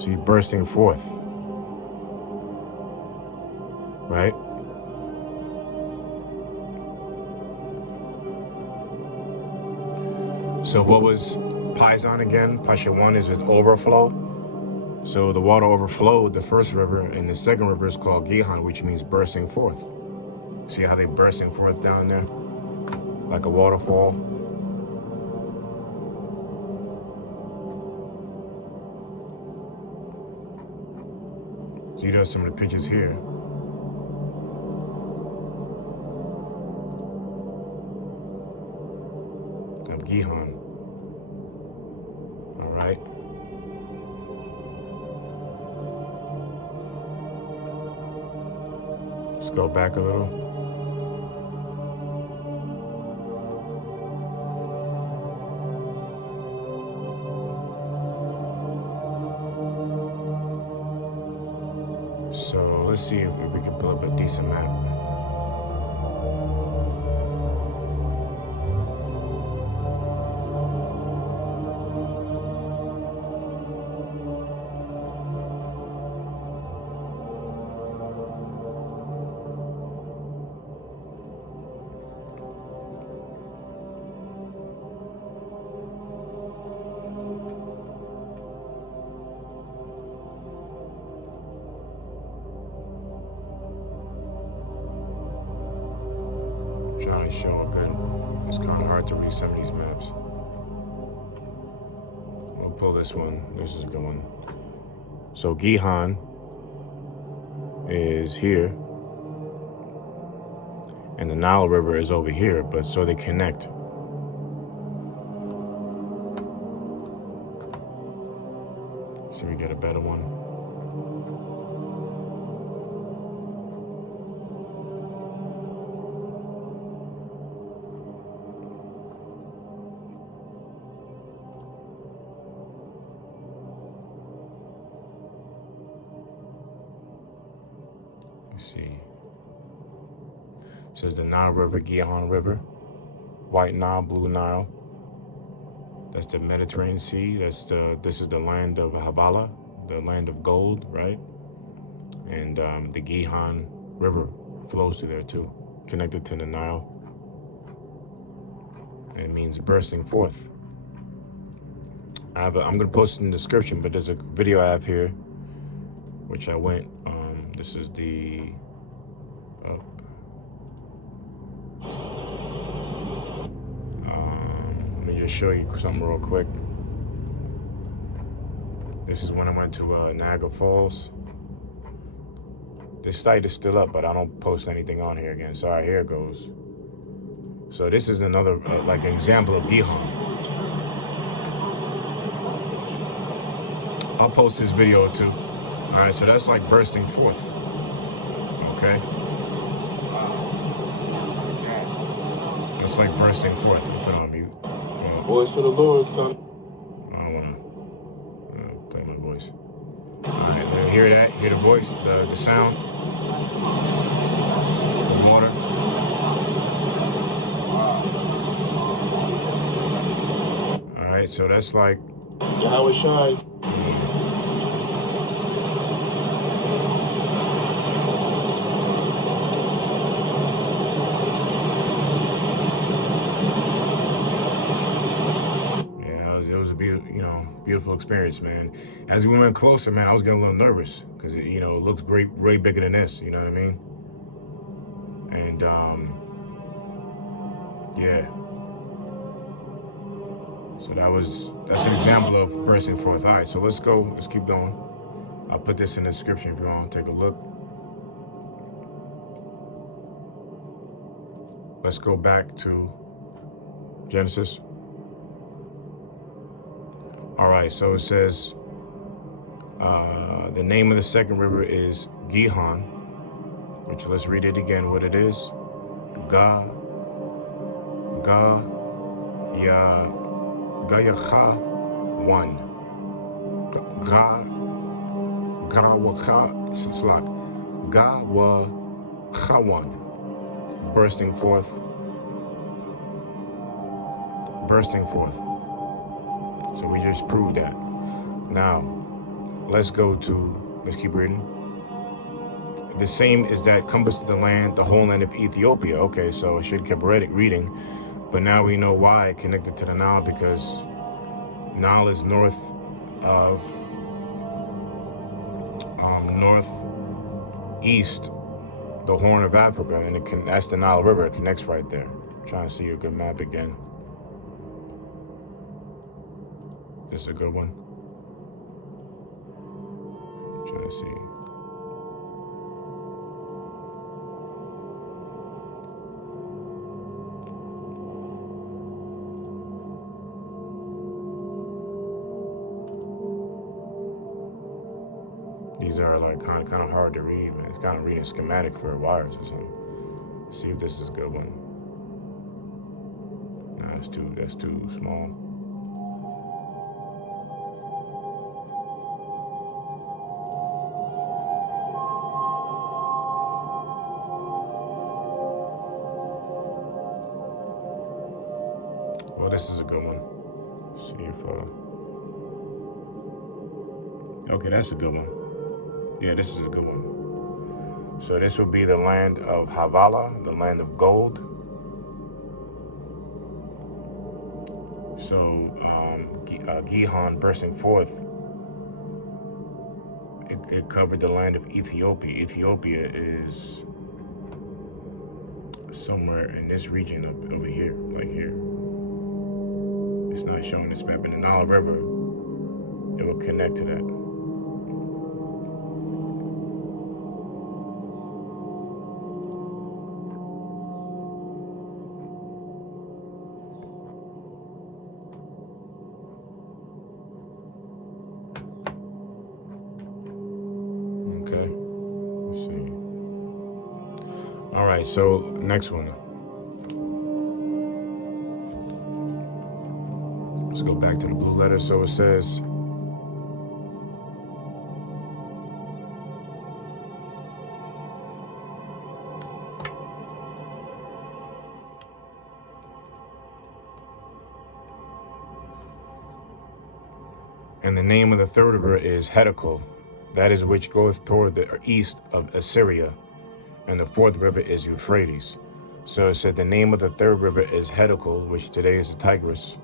See, bursting forth. Right? So what was Paisan again? Pashawan is just overflow. So the water overflowed the first river, and the second river is called Gihon, which means bursting forth. See how they bursting forth down there? like a waterfall. So you know some of the pictures here. Of Gihon. All right. Let's go back a little. So let's see if we can pull up a decent map. Trying to show a good. It's kind of hard to read some of these maps. We'll pull this one. This is a good one. So Gihon is here, and the Nile River is over here. But so they connect. See, we get a better one. See, it says the Nile River, Gihon River, White Nile, Blue Nile. That's the Mediterranean Sea. This is the land of Habala, the land of gold, right? And the Gihon River flows through there too, connected to the Nile. And it means bursting forth. I'm gonna post it in the description, but there's a video I have here, which I went. This is the let me just show you something real quick. This is when I went to Niagara Falls. This site is still up, but I don't post anything on here again. Sorry, here it goes. So this is another like example of Gihon. I'll post this video too. All right, so that's like bursting forth. Okay. It's like bursting forth. Put on mute. Voice of the Lord, son. I don't want to play my voice. All right, so hear that? Hear the voice? The sound? The water? All right, so that's like... How it shines. Beautiful experience, man. As we went closer, man, I was getting a little nervous because it looks great, way bigger than this. You know what I mean? And yeah. So that's an example of bursting forth. All right, so let's go. Let's keep going. I'll put this in the description if you want to take a look. Let's go back to Genesis. All right, so it says the name of the second river is Gihon, which let's read it again. What it is? Gawachawan, bursting forth. So we just proved that. Now, let's keep reading. The same is that compassed the land, the whole land of Ethiopia. Okay, so I should have kept reading, but now we know why it connected to the Nile, because Nile is north of, northeast, the Horn of Africa, and that's the Nile River. It connects right there. Trying to see a good map again. This is a good one. Trying to see. These are like kind of hard to read, man. It's kind of reading a schematic for wires or something. Let's see if this is a good one. Nah, that's too small. Well, this is a good one. Let's see if okay, that's a good one. Yeah, this is a good one. So this will be the land of Havala, the land of gold. So Gihon bursting forth, it covered the land of Ethiopia. Ethiopia is somewhere in this region over here, like here. It's not showing this map. In the Nile River, it will connect to that. All right, so next one. Let's go back to the blue letter. So it says, and the name of the third river is Hearken, that is which goeth toward the east of Assyria. And the fourth river is Euphrates. So it said the name of the third river is Hearken, which today is the Tigris.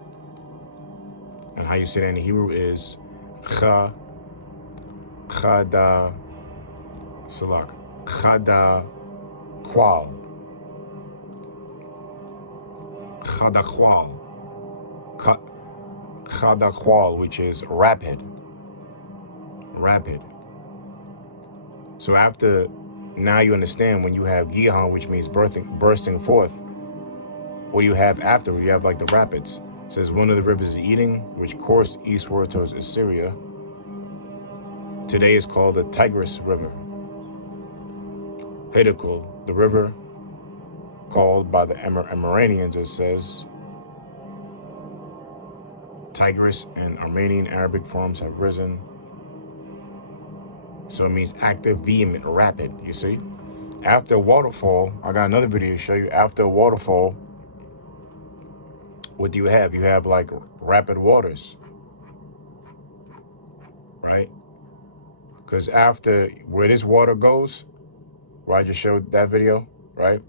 And how you say that in Hebrew is Chada Kwal. Chada Kwal, which is rapid. Rapid. So after, now you understand when you have Gihon, which means bursting forth, what do you have after? You have like the rapids. It says one of the rivers is eating, which coursed eastward towards Assyria. Today is called the Tigris River. Hearken, the river called by the Armenians, it says, Tigris and Armenian Arabic forms have risen. So it means active, vehement, rapid, you see? After a waterfall, I got another video to show you. After a waterfall, what do you have? You have like rapid waters, right? Because after where this water goes, where I just showed that video, right?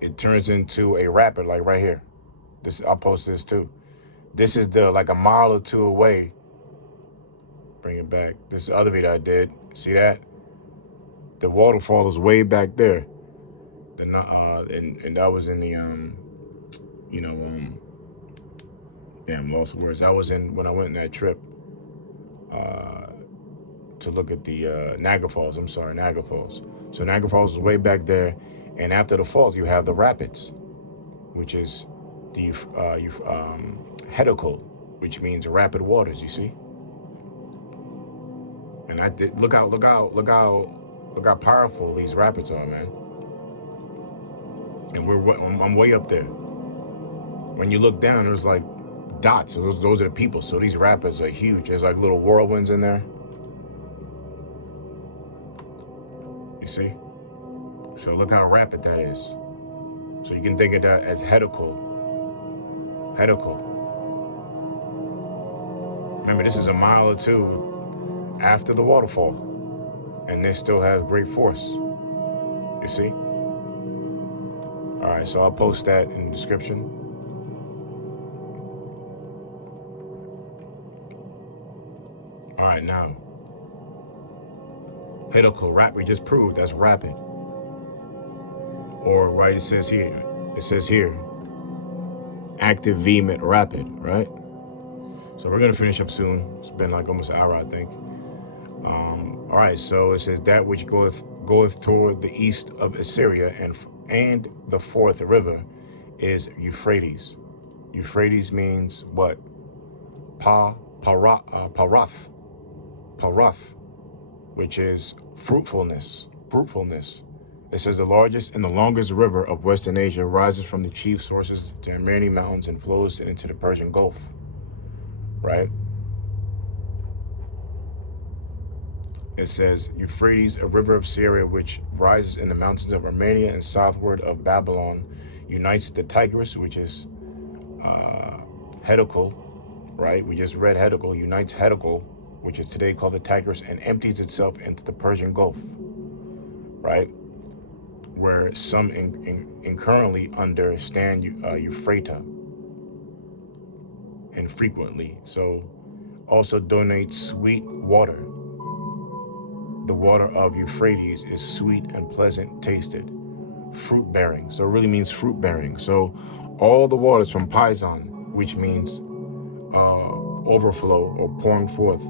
It turns into a rapid, like right here. This, I'll post this too. This is the like a mile or two away. Bring it back. This is the other video I did. See that? The waterfall is way back there. And that was in the damn, lost words. That was in when I went on that trip to look at the Niagara Falls. I'm sorry, Niagara Falls. So Niagara Falls is way back there, and after the falls you have the rapids, which is the Hearken, which means rapid waters. You see. And I did look how powerful these rapids are, man. And I'm way up there. When you look down, there's like dots. Those are the people. So these rapids are huge. There's like little whirlwinds in there. You see? So look how rapid that is. So you can think of that as Hearken. Hearken. Remember, this is a mile or two after the waterfall, and they still have great force. You see? All right, so I'll post that in the description. All right, now Hearken, we just proved that's rapid. or right, it says here, active, vehement, rapid, right? So we're gonna finish up soon. It's been like almost an hour, I think. All right, so it says that which goeth toward the east of Assyria, and the fourth river is Euphrates. Euphrates means what? Parath, which is fruitfulness. It says the largest and the longest river of Western Asia rises from the chief sources to the Armenian Mountains and flows into the Persian Gulf, right? It says Euphrates, a river of Syria which rises in the mountains of Armenia and southward of Babylon, unites the Tigris, which is Hearken, right? We just read Hearken, unites Hearken, which is today called the Tigris, and empties itself into the Persian Gulf, right? Where some currently understand Euphrates infrequently. So also donates sweet water. The water of Euphrates is sweet and pleasant tasted, fruit bearing. So it really means fruit bearing. So all the waters from Pison, which means overflow or pouring forth.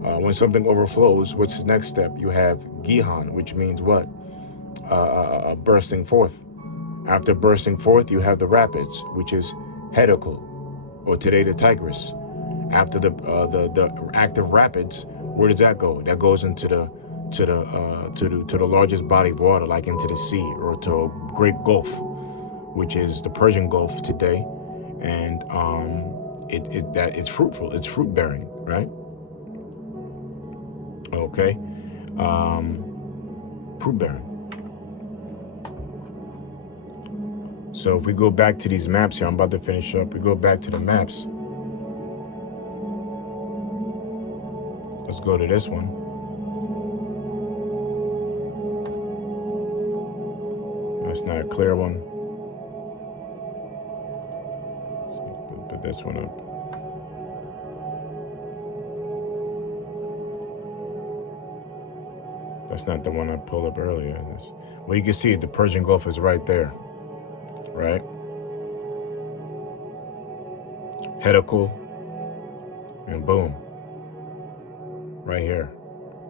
When something overflows, what's the next step? You have Gihon, which means what? Bursting forth. After bursting forth, you have the rapids, which is Hearken, or today the Tigris. After the active rapids, where does that go? That goes into the largest body of water, like into the sea or to a great gulf, which is the Persian Gulf today, and it's fruitful. It's fruit bearing, right? Okay, fruit bearing. So if we go back to these maps here, I'm about to finish up. We go back to the maps. Let's go to this one. That's not a clear one. So put this one up. That's not the one I pulled up earlier. Well, you can see it, the Persian Gulf is right there, right? Hearken, and boom. Right here,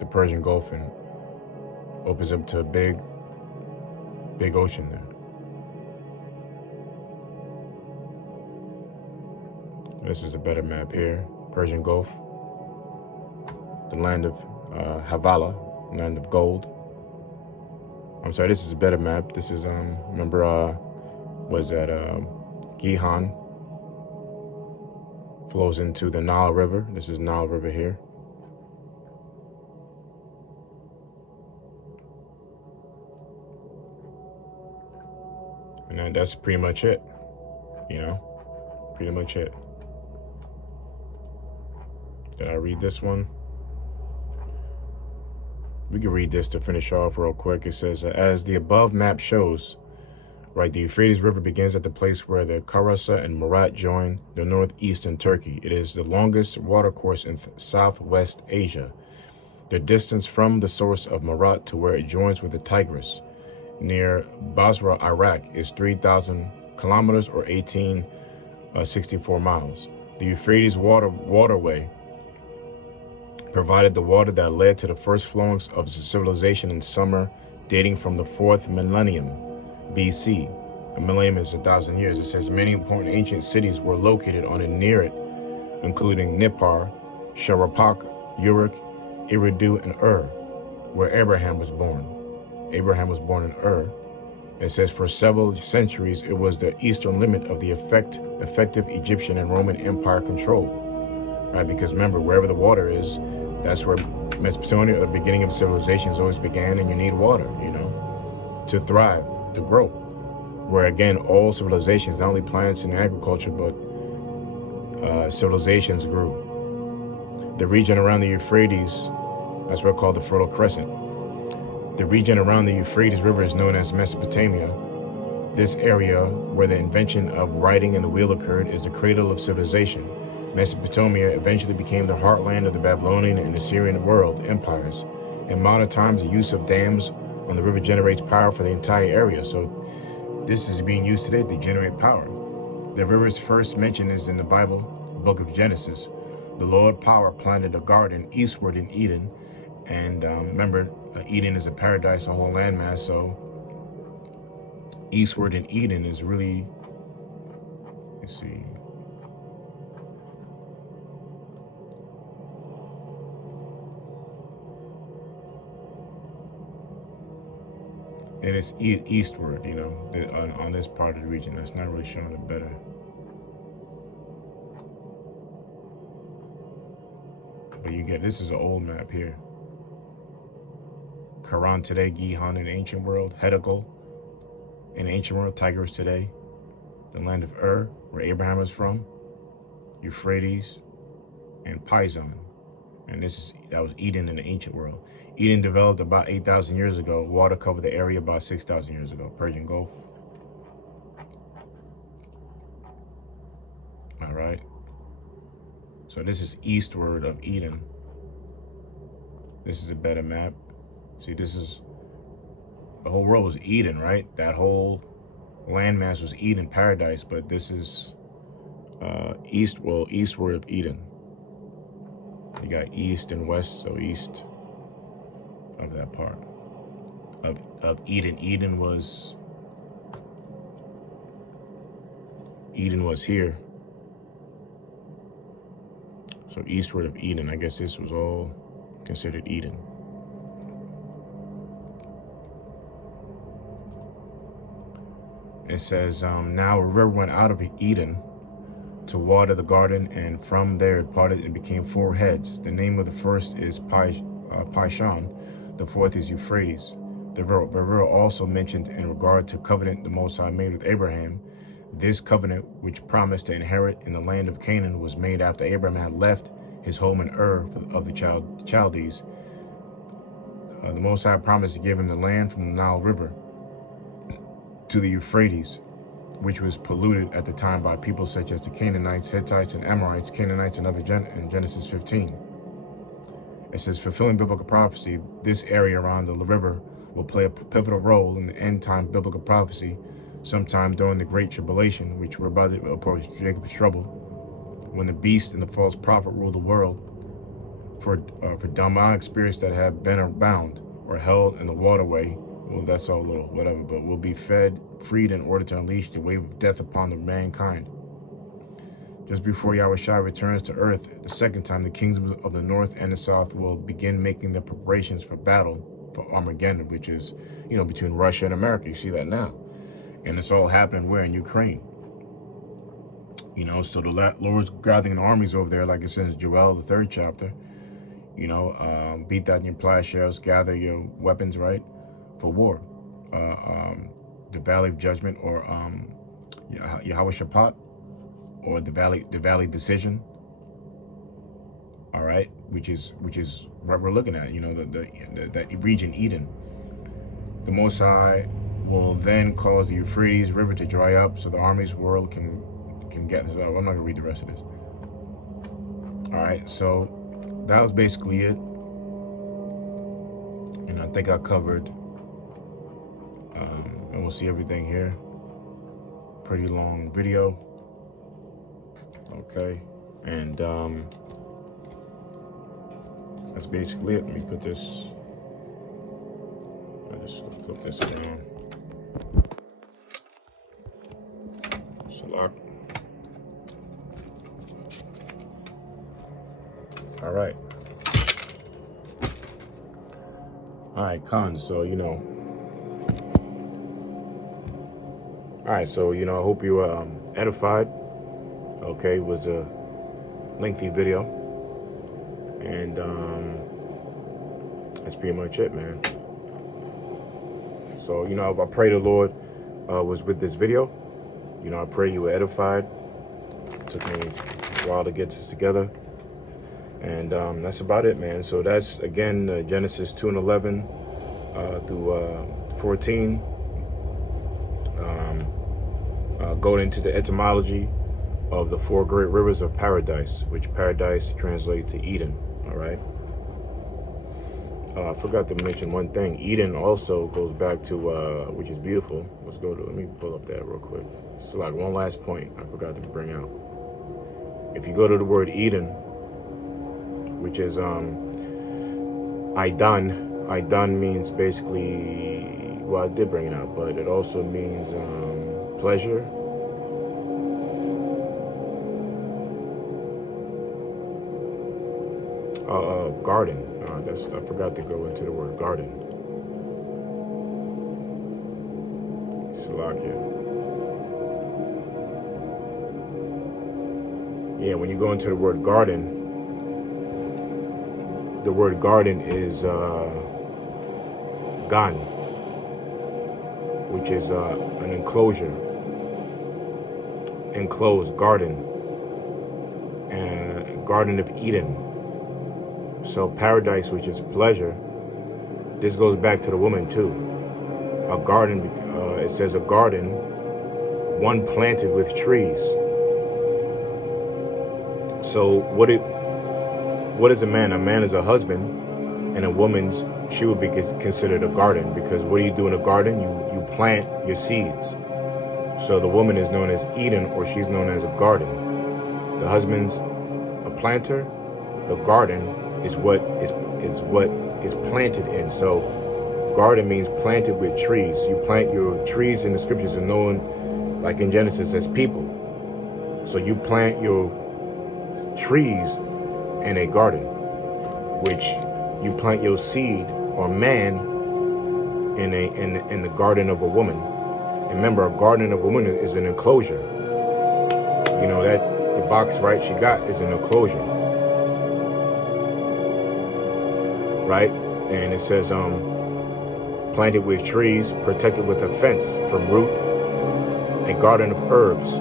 the Persian Gulf, and opens up to a big ocean there. This is a better map here. Persian Gulf, the land of Havala, land of gold. I'm sorry, this is a better map. This is remember was that Gihon flows into the Nile River. This is Nile River here. And that's pretty much it, pretty much it. Did I read this one? We can read this to finish off real quick. It says, as the above map shows, right, the Euphrates River begins at the place where the Karasa and Murat join the northeastern Turkey. It is the longest watercourse in southwest Asia. The distance from the source of Murat to where it joins with the Tigris near Basra, Iraq, is 3,000 kilometers or 1864 miles. The Euphrates waterway provided the water that led to the first flowings of civilization in summer dating from the 4th millennium BC. A millennium is 1,000 years. It says many important ancient cities were located on and near it, including Nippur, Sharapak, Uruk, Eridu, and Ur, where Abraham was born. Abraham was born in Ur. It says for several centuries, it was the eastern limit of the effective Egyptian and Roman Empire control, right? Because remember, wherever the water is, that's where Mesopotamia, the beginning of civilizations, always began, and you need water, to thrive, to grow. Where again, all civilizations, not only plants and agriculture, but civilizations grew. The region around the Euphrates, that's what I call the Fertile Crescent. The region around the Euphrates River is known as Mesopotamia. This area, where the invention of writing and the wheel occurred, is the cradle of civilization. Mesopotamia eventually became the heartland of the Babylonian and Assyrian world empires. In modern times, the use of dams when the river generates power for the entire area. So this is being used today to generate power. The river's first mention is in the Bible, book of Genesis. The Lord power planted a garden eastward in Eden. And remember, Eden is a paradise, a whole landmass. So eastward in Eden is really, let's see. It is eastward, you know, on this part of the region. That's not really showing it better. But you get, this is an old map here. Quran today, Gihon in the ancient world, Hearken in the ancient world, Tigris today, the land of where Abraham is from, Euphrates, and Pison. And that was Eden in the ancient world. Eden developed about 8,000 years ago. Water covered the area about 6,000 years ago. Persian Gulf. All right. So this is eastward of Eden. This is a better map. See, this is, the whole world was Eden, right? That whole landmass was Eden, paradise. But this is eastward of Eden. You got east and west, so east of that part of Eden. Eden was here. So eastward of Eden, I guess this was all considered Eden. It says, now a river went out of Eden to water the garden, and from there it parted and became 4 heads. The name of the first is Pishon, the fourth is Euphrates. The river also mentioned in regard to covenant the Most High made with Abraham. This covenant, which promised to inherit in the land of Canaan, was made after Abraham had left his home in of the Chaldees. The Most High promised to give him the land from the Nile River to the Euphrates, which was polluted at the time by people such as the Canaanites, Hittites, and Amorites, Canaanites, and other in Genesis 15. It says, fulfilling biblical prophecy, this area around the river will play a pivotal role in the end-time biblical prophecy sometime during the Great Tribulation, which we're about to approach Jacob's trouble, when the beast and the false prophet rule the world. For demonic spirits that have been bound or held in the waterway, well, that's all a little whatever, but will be freed in order to unleash the wave of death upon the mankind. Just before Yahushua returns to earth the second time, the kingdoms of the north and the south will begin making their preparations for battle for Armageddon, which is, you know, between Russia and America. You see that now. And it's all happening where? In Ukraine. You know, so the Lord's gathering armies over there, like it says in Joel, the 3rd chapter. You know, beat that in your plowshares, gather your weapons, right, for war. The Valley of Judgment, or Yahushua, or the Valley Decision. All right, which is what we're looking at. You know, the region Eden. The Most High will then cause the Euphrates River to dry up, so the armies world can get this. I'm not gonna read the rest of this. All right, so that was basically it. And I think I covered. And we'll see everything here. Pretty long video. Okay, and that's basically it. Let me put this. I just flip this around. Lock. All right. All right, cons. So, you know. All right, so, you know, I hope you were edified. Okay, it was a lengthy video. And that's pretty much it, man. So, you know, I pray the Lord was with this video. You know, I pray you were edified. It took me a while to get this together. And that's about it, man. So that's, again, Genesis 2 and 11 through 14. Going into the etymology of the 4 great rivers of paradise, which paradise translates to Eden, all right? I forgot to mention one thing. Eden also goes back to, which is beautiful. Let me pull up that real quick. So like one last point I forgot to bring out. If you go to the word Eden, which is Aidan means basically, well, I did bring it out, but it also means pleasure. Garden. I forgot to go into the word garden. Slovakia. Yeah, when you go into the word garden is gan, which is an enclosure, enclosed garden, and Garden of Eden. So paradise, which is pleasure, this goes back to the woman too. A garden, it says a garden, one planted with trees. So what is a man? A man is a husband, and a woman's, she would be considered a garden, because what do you do in a garden? You plant your seeds. So the woman is known as Eden, or she's known as a garden. The husband's a planter. The garden is what is planted in. So garden means planted with trees. You plant your trees in the scriptures are known, like in Genesis, as people. So you plant your trees in a garden, which you plant your seed or man in the garden of a woman. And remember, a garden of a woman is an enclosure. You know that the box, right, she got is an enclosure. Right? And it says planted with trees, protected with a fence from root, a garden of herbs,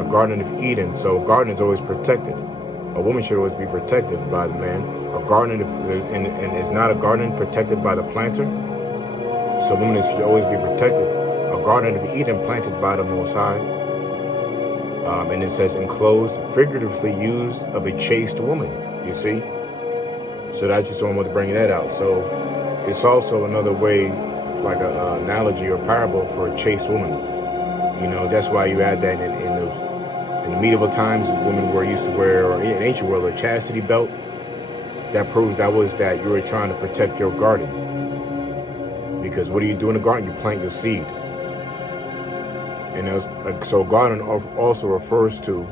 a garden of Eden. So a garden is always protected. A woman should always be protected by the man. A garden and is not a garden protected by the planter. So a woman should always be protected. A garden of Eden planted by the Most High. And it says enclosed, figuratively used of a chaste woman. You see? So that's just one way to bring that out. So it's also another way, like an analogy or parable for a chaste woman. You know, that's why you add that in the medieval times, women were used to wear, or in ancient world, a chastity belt. That proves that you were trying to protect your garden. Because what do you do in a garden? You plant your seed. And so garden also refers to,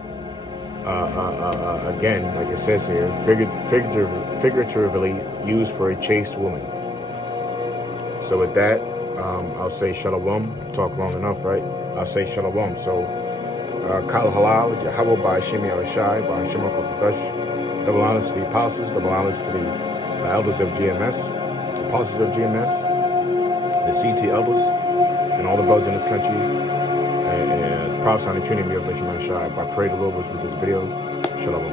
again, like it says here, figuratively used for a chaste woman. So with that, I'll say shalom. Talk long enough, right? I'll say shalom. So, Kal Halal, Yahweh by Shemi Al-Shai, by Hashem HaKadosh. Double honors to the apostles, double honors to the elders of GMS, apostles of GMS, the CT elders, and all the brothers in this country. And prophets on the Trinity of Hashem Al-Shai. I pray the Lord was with this video. Shalom.